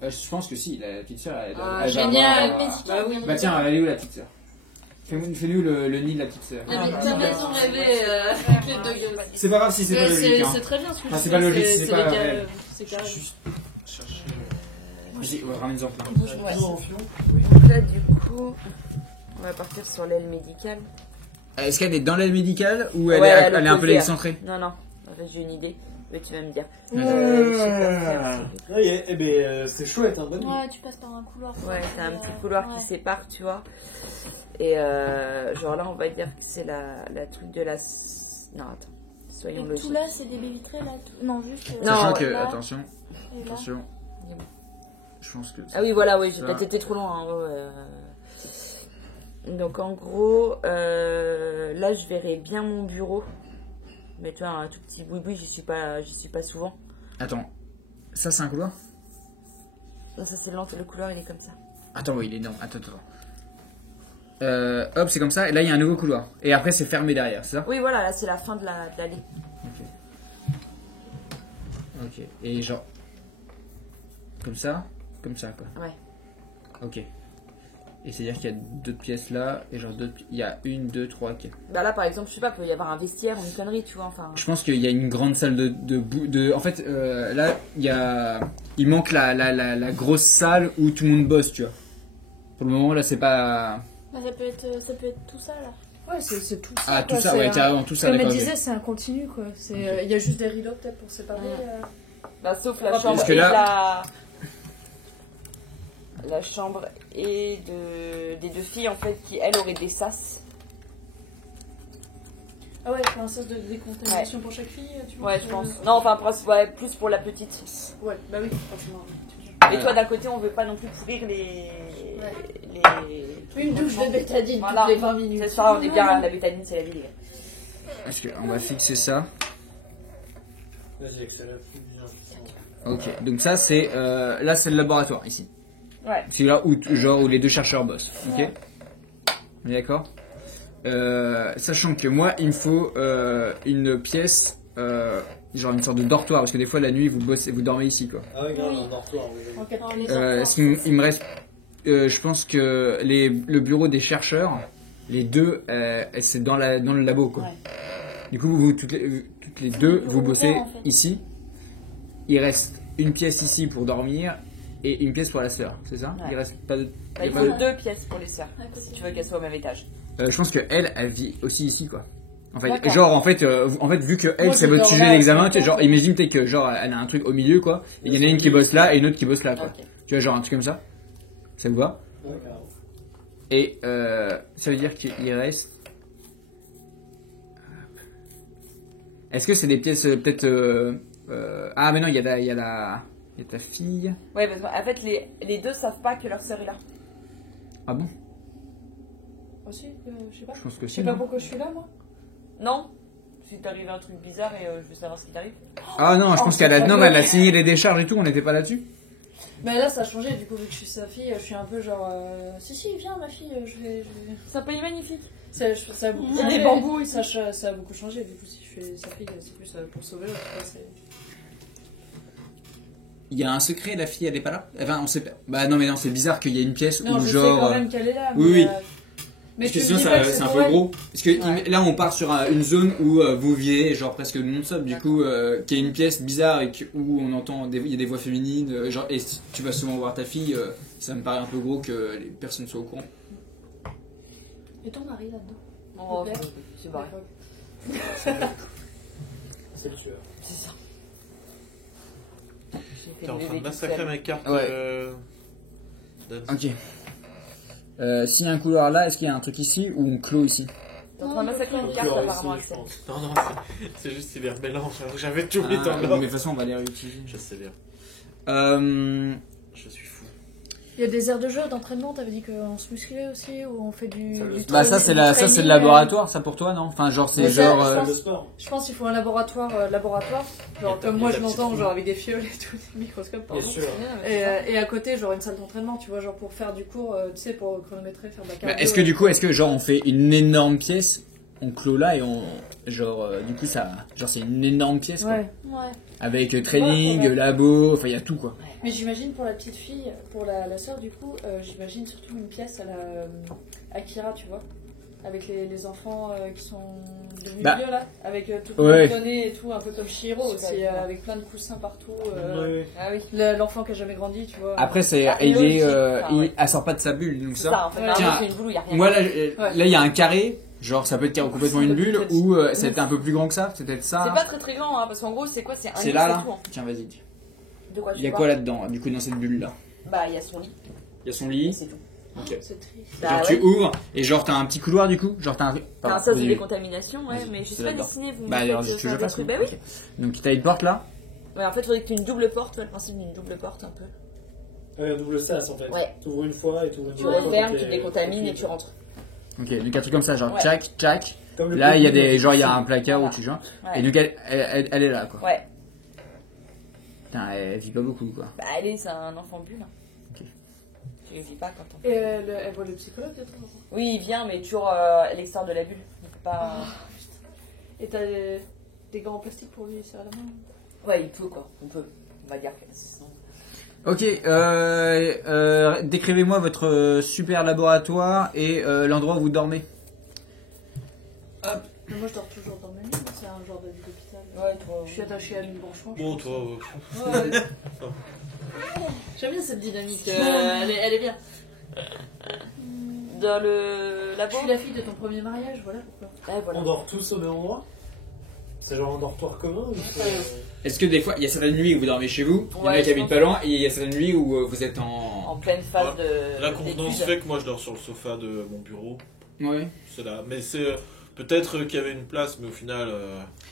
Je pense que si, la petite sœur elle. Ah, génial! Bah oui. Bah tiens, elle est où la petite sœur? Fais-nous le nid de la petite sœur. Ta maison rêvée avec les deux gueules. C'est pas grave si c'est pas logique. C'est très bien ce que tu fais. C'est pas logique si c'est pas réel. C'est carré. Juste chercher. Vas-y, ramène-en plein. Donc là, du coup, on va partir sur l'aile médicale. Est-ce qu'elle est dans l'aile médicale ou elle est un peu excentrée? Non, en fait, j'ai une idée. Mais tu vas me dire. C'est chouette, hein, bonne Ouais, tu passes par un couloir. Ouais, t'as un petit couloir qui sépare, tu vois. Et genre là, on va dire que c'est la truc de la... Non, attends. Soyons logiques. Tout là, c'est des baies vitrées, là. Non, juste... Sachant que, là, attention. Je pense que... Ah oui, voilà, oui, j'ai peut-être été trop loin. Donc en gros, là, je verrai bien mon bureau. Mais tu vois, un tout petit boui-boui, j'y suis pas souvent. Attends, ça c'est un couloir? Non, ça c'est le couloir, il est comme ça. Attends, oui, il est énorme. Attends. Hop, c'est comme ça, et là il y a un nouveau couloir. Et après c'est fermé derrière, c'est ça? Oui, voilà, là c'est la fin de l'allée. Ok. Et genre... Comme ça quoi. Ouais. Ok. Et c'est-à-dire qu'il y a d'autres pièces là, et genre d'autres... Il y a 1, 2, 3, 4. Bah là par exemple, je sais pas, il peut y avoir un vestiaire ou une connerie, tu vois, enfin... Je pense qu'il y a une grande salle de... En fait, là, il y a... Il manque la grosse salle où tout le monde bosse, tu vois. Pour le moment, là, c'est pas... Bah, ça peut être tout ça, là. Ouais, c'est tout ça. Ah, tout ça, ouais, carrément, tout ça. Comme elle disait, c'est un continu, quoi. Il y a juste des rideaux, peut-être, pour séparer. Bah, sauf la chambre et la chambre et des deux filles, en fait, qui, elles, auraient des sas. Ah ouais, un sas de décontamination pour chaque fille, tu vois. Ouais, je pense. Non, enfin, plus pour la petite. Ouais, bah oui, forcément. Et toi, d'un côté, on veut pas non plus pourrir les... Une douche de bétadine voilà. toutes les 20 minutes. C'est ça, on est bien, la bétadine, c'est la vie. Est-ce qu'on va fixer ça? Vas-y, accélère plus bien. Ok, donc ça, c'est... là, c'est le laboratoire, ici. Ouais. C'est là où les deux chercheurs bossent, ok? Ouais. On est d'accord? Sachant que moi, il me faut une pièce... genre une sorte de dortoir, parce que des fois la nuit vous dormez ici quoi. Ah ouais, un dortoir, oui. Il me reste, je pense que le bureau des chercheurs, les deux, c'est dans le labo quoi. Ouais. Du coup, vous toutes les deux, vous bossez en fait. ici. Il reste une pièce ici pour dormir et une pièce pour la sœur, c'est ça? Ouais. Il reste pas de. Bah, il faut 2 pièces pour les sœurs, si tu veux qu'elles soient au même étage. Je pense que elle vit aussi ici quoi. En fait, D'accord. genre en fait, vu que elle c'est votre sujet d'examen, tu sais, genre imagine peut-être que genre elle a un truc au milieu quoi, et il y en a une qui bosse là et une autre qui bosse là quoi. Okay. Tu vois genre un truc comme ça. Ça vous va? Ouais, et ça veut dire qu'il reste. Est-ce que c'est des pièces peut-être ah mais non il y a ta fille. Ouais, parce qu'en fait les deux savent pas que leur sœur est là. Ah bon? Aussi, je sais pas. Je pense que Je sais pas pourquoi je suis là, moi. Non. Si t'arrive un truc bizarre et je veux savoir ce qui t'arrive. Ah non, je pense qu'elle a signé les décharges et tout, on n'était pas là-dessus. Mais là, ça a changé, du coup, vu que je suis sa fille, je suis un peu genre... Si, viens, ma fille, je vais... C'est un pays magnifique. Ça a beaucoup changé. Des bambous, ça a beaucoup changé, du coup, si je fais sa fille, c'est plus pour sauver l'autre. Il y a un secret, la fille elle est pas là? Enfin, on sait pas. Bah non, mais non, c'est bizarre qu'il y ait une pièce non, où je genre. sais quand même qu'elle est là. Oui. Mais parce que sinon, c'est un peu gros. Parce que là, on part sur une zone où vous vivez, genre presque non-stop, du coup, qui est une pièce bizarre et où on entend, il y a des voix féminines, genre, et si tu vas souvent voir ta fille, ça me paraît un peu gros que les personnes soient au courant. Et ton mari là-dedans? Oh, c'est vrai. C'est le tueur. C'est ça. T'es en train de massacrer mes cartes. Ouais. Ok. S'il y a un couloir là, est-ce qu'il y a un truc ici ou on clôt ici? T'es en train de massacrer une carte apparemment. Non, c'est juste il est remélange. J'avais tout oublié ton Mais de toute façon, on va les réutiliser. Je sais bien. Je suis fou. Il y a des aires de jeu, d'entraînement, t'avais dit qu'on se musclait aussi, ou on fait du bah ça c'est le laboratoire, ça pour toi non? Enfin genre c'est genre... Je pense qu'il faut un laboratoire, genre comme moi je l'entends, genre avec des fioles et tout, des microscopes pardon. Bien sûr. Et à côté genre une salle d'entraînement, tu vois, genre pour faire du cours, tu sais, pour chronométrer, faire de la cardio. Est-ce que genre on fait une énorme pièce, on clôt là et on... Genre du coup ça... Genre c'est une énorme pièce quoi. Ouais. Avec training, labo, enfin il y a tout quoi. Mais j'imagine pour la petite fille, pour la sœur du coup, j'imagine surtout une pièce à la Akira, tu vois, avec les enfants qui sont de milieu là, avec tout le donné et tout, un peu comme Chihiro aussi, avec plein de coussins partout. Ah oui. L'enfant qui a jamais grandi, tu vois. Après c'est, elle sort pas de sa bulle, donc ça. Ça en fait, tiens, une boule, y a rien. moi là il y a un carré. Genre ça peut être complètement une bulle ou ça va être un peu plus grand que ça, c'est peut-être ça. C'est pas très très grand, hein, parce qu'en gros c'est quoi? C'est un lit, c'est là. tout, hein. Tiens, vas-y. De quoi Il y a quoi là-dedans, du coup, dans cette bulle-là? Bah, il y a son lit. Il y a son lit. C'est tout. Ok. C'est triste. Genre tu ouvres et genre t'as un petit couloir du coup, genre t'as un sas de décontamination, ouais, mais je sais pas dessiner, vous bah alors je veux faire bah oui. Donc t'as une porte là. Ouais, en fait, il faudrait que tu aies une double porte, le principe d'une double porte un peu. Un double sas en fait. Ouais. T'ouvres une fois et t'ouvres une Tu fois. refermes, tu décontamines et tu rentres. Ok, donc un truc comme ça, genre Ouais. tchac, tchac. Là il y a des, genre il y a un placard Voilà. où tu genre. Ouais. Et donc elle est là quoi. Ouais. Putain, elle vit pas beaucoup quoi. Bah, allez, c'est un enfant bulle. Ok. Tu le vis pas quand on. Et elle voit le psychologue de temps en temps. Oui, il vient, mais toujours à l'extérieur de la bulle. Il peut pas. Et t'as des gants en plastique pour lui serrer la main? Ouais, il peut quoi. On peut. On va dire que c'est. Ok, décrivez-moi votre super laboratoire et l'endroit où vous dormez. Hop. Mais moi je dors toujours dans ma nuit, c'est un genre de vie d'hôpital. Ouais, toi. Je suis attachée à une branchement. Bon, toi. Ouais. J'aime bien cette dynamique, elle est bien. Dans le Je labo. suis la fille de ton premier mariage, voilà pourquoi. Ouais, voilà. On dort tous au même endroit? C'est genre un dortoir commun ou Est-ce que des fois, il y a certaines nuits où vous dormez chez vous, Ouais, les mecs je habitent pense. pas loin, et il y a certaines nuits où vous êtes En en... pleine phase de. La convenance d'études. fait que moi je dors sur le sofa de mon bureau. Ouais. C'est là. Mais c'est peut-être qu'il y avait une place, mais au final.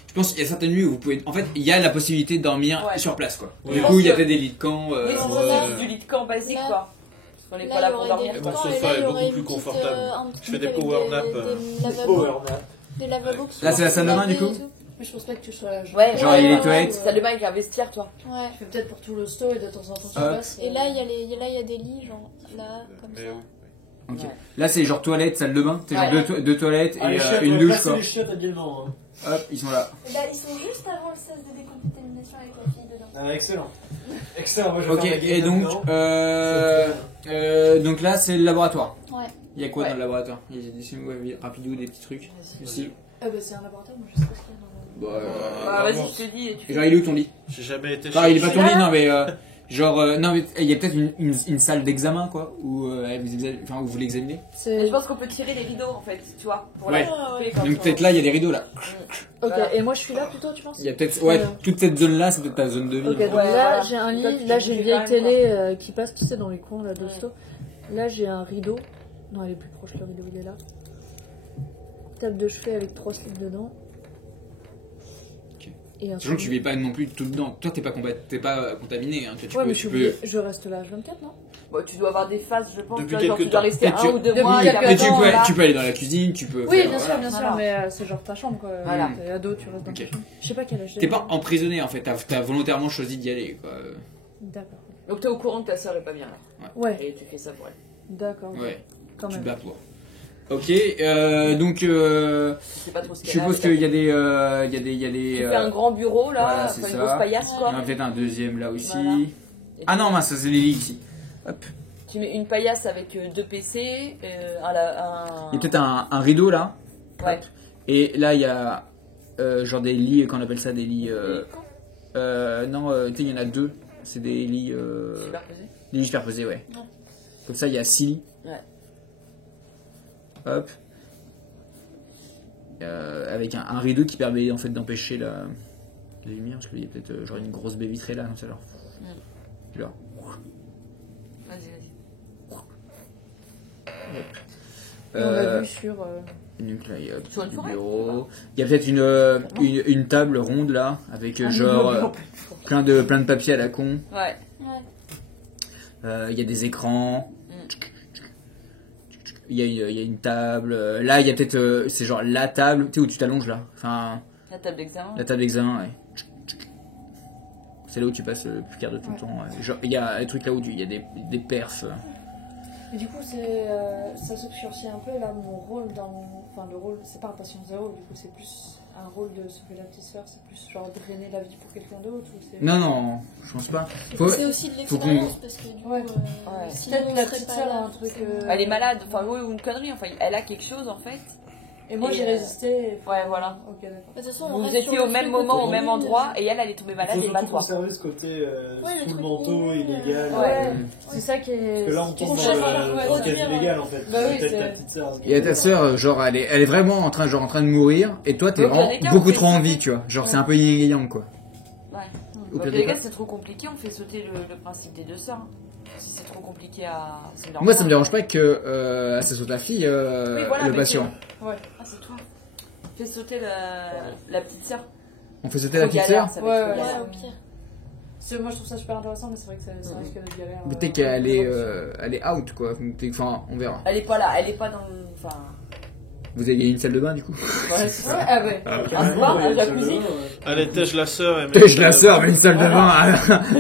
Je pense qu'il y a certaines nuits où vous pouvez... En fait, il y a la possibilité de dormir Ouais. sur place, quoi. Oui. Du Je coup, pense il y a que- peut-être des lits de camp. Oui, c'est ouais. du lit de camp basique Là- quoi. Parce qu'on est Là, pas là il y pour aurait dormir. des Mon camps, sofa et là, est il y beaucoup aurait plus une petite, confortable. un Je petit fais des truc power avec naps, des lavabos. Power nap. Des lavabos qui sont Là, c'est la salle de bain, du lavés coup et tout. Mais je pense pas que tu sois là. Ouais, Genre, il y a les toilettes. Salle de bain avec un vestiaire, toi. Ouais. Je fais peut-être pour tout l'hosto et de temps en temps tu Hop. passes. Et là, il y a des lits, genre là, comme Mais ça. oui. Ok. Ouais. Là, c'est genre toilette, salle de bain. C'est genre Ouais. deux toilettes Ah, et les chiottes, une on va douche, passer quoi. les chiottes également. Hein. Hop, ils sont là. Bah, ils sont juste avant le sas de décontamination avec la fille dedans. Ah, excellent. Excellent, moi je vais Ok, faire la game et donc, là-dedans. donc là, c'est le laboratoire. Ouais. Il y a quoi Ouais. dans le laboratoire? Il y a des rapidou, des petits trucs. Ici. Ah bah c'est un laboratoire, moi je sais pas ce qu'il y a dans le... Bah, vraiment. vas-y, je te dis. Et tu Genre, il est où ton lit? J'ai jamais été Enfin, il est pas chez- ton lit, non, mais genre, non, mais il y a peut-être une salle d'examen, quoi, où où vous l'examinez. Et je pense qu'on peut tirer les rideaux en fait, tu vois. Pour Ouais. la couper quand Donc on- peut-être là, il y a des rideaux là. Ok, Voilà. et moi je suis là plutôt, tu penses? Il y a peut-être, ouais, toute cette zone là, c'est peut-être ta zone de vie. Ok, donc Ouais, là voilà. j'ai un Toi, lit, tu là te j'ai une bouges vieille quand même, télé qui passe, tu sais, dans les coins là d'hosto. Là j'ai un rideau. Non, elle est plus proche, le rideau il est là. Table de chevet avec 3 slips dedans. Ok. Et un Sachant que tu vis pas non plus tout dedans. Toi, t'es pas contaminé. Hein. Toi, tu Ouais, peux, mais tu je reste là H24, non? Bon, tu dois avoir des phases, je pense. Depuis tu vois, genre, quelques tu dois temps. rester Et tu- 1 ou 2 Depuis mois. quelques garder Mais temps, là. tu peux aller dans la cuisine, tu peux. Oui, faire, bien sûr, voilà. bien sûr, Voilà. mais c'est genre ta chambre quoi. Voilà. T'es ado, tu restes dans ta Ok. chambre. Je sais pas quel âge j'ai. T'es pas emprisonné en fait. T'as volontairement choisi d'y aller. Quoi. D'accord. Donc t'es au courant que ta soeur est pas bien là. Ouais, Et tu fais ça pour elle. d'accord. Ouais. Quand Tu te même. bats pour. Ok. Donc, Tu sais pas trop ce je qu'elle a. suppose mais qu'il y a des. Tu fais un grand bureau là, voilà, enfin, c'est une ça. grosse paillasse Il y quoi. en a peut-être un deuxième là aussi. Voilà. Et Ah tu- non, mince, ça c'est les lits ici. Hop. Tu mets une paillasse avec 2 PC, Il y a peut-être un rideau là. Ouais. Et là, il y a genre des lits, qu'on appelle ça des lits. Non, tu sais, il y en a deux. C'est des lits. Superposé. Des lits superposés, ouais. Ouais. Comme ça, il y a 6 lits. Ouais. Hop. Avec un rideau qui permet en fait d'empêcher la lumière. Parce qu'il y a peut-être genre une grosse baie vitrée là, comme ça, genre. Genre. Vas-y, vas-y. Et on l'a vu sur. Donc là, il y a Sur une du forêt, bureau. Il y a peut-être une table ronde là, avec genre plein de papiers à la con. Ouais. Ouais. Il y a des écrans. Mm. Il y a une table. Là, il y a peut-être. C'est genre la table, tu sais, où tu t'allonges là. Enfin, La table d'examen. la table d'examen, ouais. C'est là où tu passes le plus quart de ton temps. Ouais. Genre, il y a un truc là où il y a des perfs. Et du coup, ça s'obscurcit un peu là mon rôle dans. Enfin, le rôle, c'est pas un patient zéro, du coup, c'est plus un rôle de sauver la petite sœur, c'est plus genre drainer la vie pour quelqu'un d'autre ou c'est. Non, je pense pas. C'est aussi de l'expérience parce que du coup, Ouais. sinon Peut-être on la serait petite pas sœur là, a un truc. forcément. Elle est malade, enfin, oui, ou une connerie, enfin, elle a quelque chose en fait. Et moi j'ai résisté. Ouais, voilà. Ok, d'accord. De toute façon, Vous étiez au même moment, au même endroit, et elle est tombée malade et pas faut toi. conserver ce côté Ouais, sous le le manteau truc illégal. Ouais, c'est ça qui est. Parce que là, on tombe qui est dans cher. le cas illégal en fait. Bah oui, Peut-être c'est- ta petite sœur. Il y a ta sœur, genre, elle est vraiment en train de mourir, et toi, t'es Donc, vraiment dans les cas, beaucoup on trop fait en vie, tu vois. Genre, c'est un peu yin et yang, quoi. Ouais. Au Donc, pire des les cas. gars, c'est trop compliqué, on fait sauter le principe des deux sœurs. Hein. Si c'est trop compliqué à. Moi, ça me dérange pas que ça saute la fille, Oui, voilà, le mais patient. Ouais. Ah, c'est toi. Fais sauter la petite sœur. On fait sauter la petite sœur. Ça va être trop Ouais, galère. Ouais, au pire. Moi je trouve ça super intéressant, mais c'est vrai que ça risque d'être galère. Peut-être qu'elle est out, quoi. Enfin, on verra. Elle est pas là, elle est pas dans. Enfin. Vous avez une salle de bain, du coup. Ouais, c'est ça. Ah ouais. Un spa, un jacuzzi. Allez, tèche la sœur et Je la sœur, mais une salle de bain.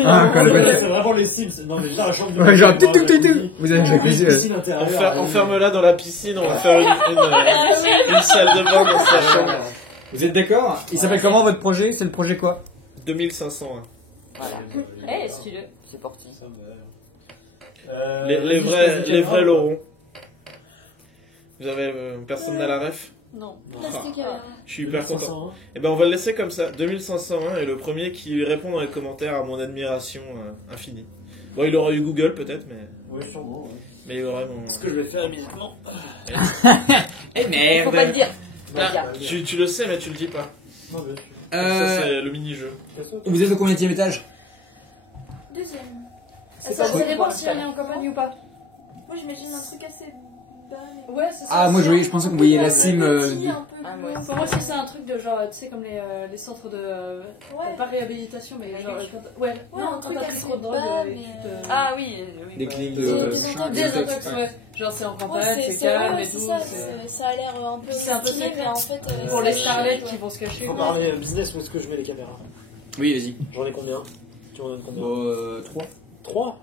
Ah, quand le C'est vraiment les Sims. Non, mais déjà, la chambre de Ouais, genre, bain, tout. Vous avez une jacuzzi. piscine intérieure. Enferme-la dans la piscine, on va faire une salle de bain dans sa chambre. Vous êtes d'accord? Il s'appelle comment votre projet? C'est le projet quoi? 2500. Hein. Voilà. Eh, stylé. C'est parti. Les vrais l'auront. Vous avez personne n'a la ref? Non. Je suis hyper content. Et ben on va le laisser comme ça, 2501 et le premier qui répond dans les commentaires à mon admiration infinie. Bon, il aurait eu Google peut-être, mais. Oui, sûrement. Mais il aurait mon. Ce que je vais faire immédiatement. Eh merde! Faut pas le dire. Ah, tu le sais, mais tu le dis pas. Non, mais Ça, c'est le mini-jeu. Vous êtes au combienième étage? Deuxième. Ça dépend si elle est en campagne ou pas. Moi, j'imagine un truc assez bas. Ouais, c'est ça. Ah, moi je pensais qu'on voyait la cime. Ah, ouais. Pour moi, si c'est un truc de genre, tu sais, comme les centres de. Ouais. Pas réhabilitation, mais genre. Ouais, Ouais, non, un truc quand t'as assez trop de drogue. bas, et mais, tu te- Ah oui, oui. Des bah. cliniques Des de. intox, ouais. Genre, c'est en Ouais, campagne, c'est calme et tout. ça, ça a l'air un peu C'est un peu stylé, secret. mais en fait. Pour les c'est starlets chiant, qui vont se cacher. Faut parler business, où est-ce que je mets les caméras? Oui, vas-y. J'en ai combien? Tu m'en donnes combien? 3. 3?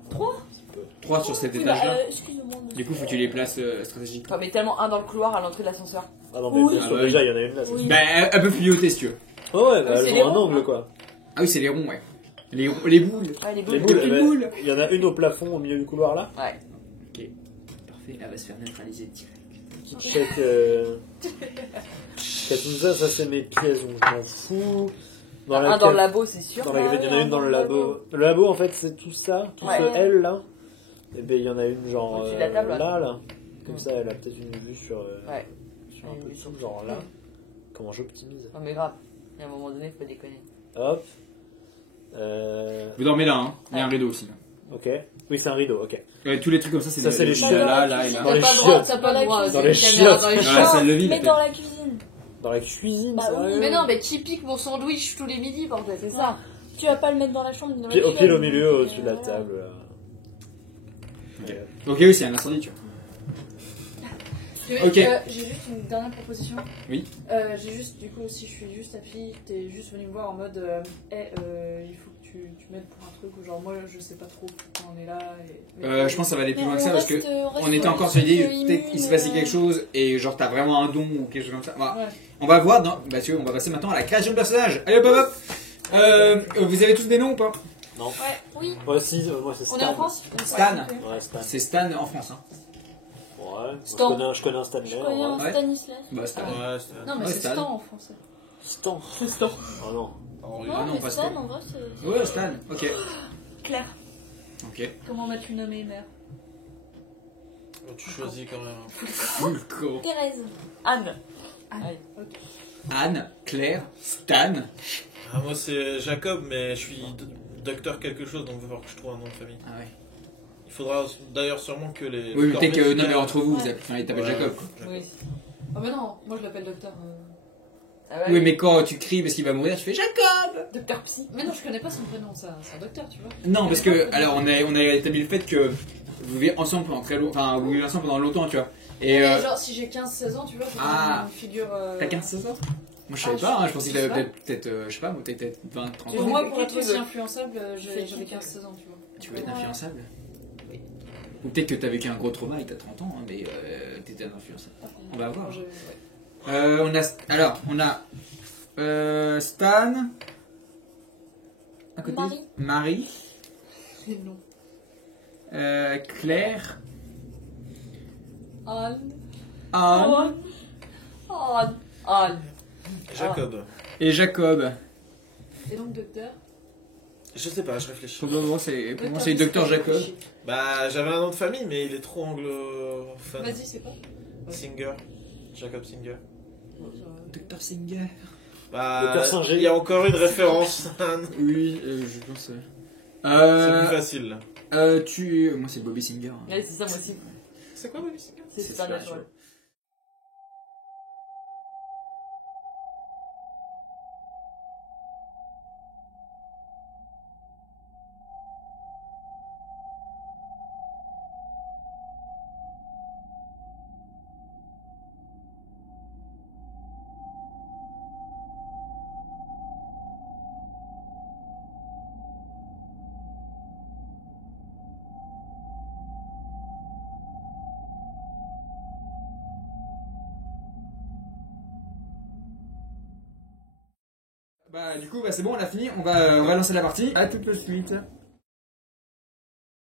3 sur cet Oui, bah, étage-là. excuse-moi. Du coup, faut que tu les places stratégiquement. Enfin, mais tellement un dans le couloir à l'entrée de l'ascenseur. Ah non, mais Oui. bien sûr, Ah, déjà, il y en a une là. c'est Oui. sûr. Bah, elle peut flioter si tu veux. Oh ouais, bah, c'est elles les ont un ronds, angle hein. quoi. Ah oui, c'est les ronds, ouais. Les boules. Ouais, les Les boules. boules, petites bah, boules. il y en a une au plafond au milieu du couloir là. Ouais. Ok. Parfait, elle va se faire neutraliser direct. Petite check. Ça c'est mes pièces, donc je m'en fous. Un dans le labo, c'est sûr. Il y en a une dans le labo. Le labo en fait c'est tout ça, tout Ouais. ce L là. Et ben il y en a une genre Au-dessus de la table, là. Comme ça elle a peut-être une vue sur, Ouais. sur un peu de tout, genre là. Comment j'optimise. Non, mais grave. Il y a un moment donné, faut pas déconner. Hop. Vous dormez là, hein. Il y a un rideau aussi. Là. Ok. Oui c'est un rideau, ok. Ouais, tous les trucs comme ça, Ça, c'est les chiottes. là et là. Dans les T'as pas le droit, chiottes. t'as pas le droit. Dans les c'est une caméra dans les Ouais, chiottes. ça le vide. Mais dans la cuisine. Dans la cuisine, Bah oui, sérieux Mais non, mais qui pique mon sandwich tous les midis, bordel, c'est ça. Tu vas pas le mettre dans la chambre, dans la Au cuisine. pile au milieu, au-dessus de la table. Ok, oui, c'est un incendie, tu vois. Ok. J'ai juste une dernière proposition. Oui. J'ai juste, du coup, si je suis juste ta fille, t'es juste venu me voir en mode, il faut que tu m'aides pour un truc, ou genre, moi, je sais pas trop pourquoi on est là. Je pense que ça va aller plus Mais loin que on ça parce que reste on était sur encore les sur l'idée, trucs peut-être qu'il se immunes, passait quelque chose et genre t'as vraiment un don ou quelque chose comme ça. Voilà. Ouais. On va voir dans. Bah, tu vois, on va passer maintenant à la création de personnages. Allez hop hop hop. Vous avez tous des noms ou pas? Non. Ouais, oui. Ouais, si, moi c'est On Stan. est en France Stan. Ouais, Stan. C'est Stan en France. Hein. Ouais, Stan. je connais un Stanley. Je connais un Ouais. Stanislas. Bah, Stan. Ouais, c'est Non, mais Ouais, c'est Stan. Stan en français. Stan. C'est Stan. Oh non. Non, non, mais pas Stan, Stan. en vrai, c'est. Ouais, Stan. Ok. Claire. Ok. Comment m'as-tu nommé, mère? Tu choisis quand même. Cool. Thérèse. Anne. Anne, Claire, Stan. Ah, moi c'est Jacob, mais je suis docteur quelque chose, donc il va falloir que je trouve un nom de famille. Ah ouais. Il faudra d'ailleurs sûrement que les. Oui, mais peut-être que. Non, mais corps entre vous, Ouais. vous appelez. Enfin, il t'appelle Ouais. Jacob. Quoi. Oui. Ah, mais non, moi je l'appelle docteur. Ah ouais. Oui, mais quand tu cries parce qu'il va mourir, tu fais Jacob. Docteur Psy. Mais non, je connais pas son prénom, c'est un docteur, tu vois. Non, parce que, alors, on a établi le fait que vous vivez ensemble pendant très longtemps, enfin, vous vivez ensemble pendant longtemps, tu vois. Et Mais genre, si j'ai 15-16 ans, tu vois, c'est Ah. une figure. t'as 15-16 ans? Moi, je savais Ah, pas, hein, je pensais que t'avais je sais peut-être, je sais pas, moi, peut-être 20-30 Pour ans. moi, Mais pour qui être tu aussi veux influençable, j'avais C'est qui 15-16 ans, tu vois. Tu veux être influençable? Oui. Ou peut-être que t'as vécu un gros trauma et t'as 30 ans, hein, mais t'étais influençable. On va voir. On a Stan. À côté. Marie. Marie. C'est non. Claire. Anne. Anne. Oh, Jacob. Et Jacob. Et donc, docteur? Je sais pas, je réfléchis. Pour le moment, c'est Docteur Jacob. Bah, j'avais un nom de famille, mais il est trop anglophone. Vas-y, c'est quoi? Singer. Jacob Singer. Docteur Singer. Bah, il y a encore une référence. Oui, je pense. C'est plus facile. Moi, c'est Bobby Singer. Ouais, c'est ça, moi aussi. C'est quoi Bobby Singer? C'est Supernatural. Du coup, c'est bon, on a fini. On va lancer la partie. À tout de suite.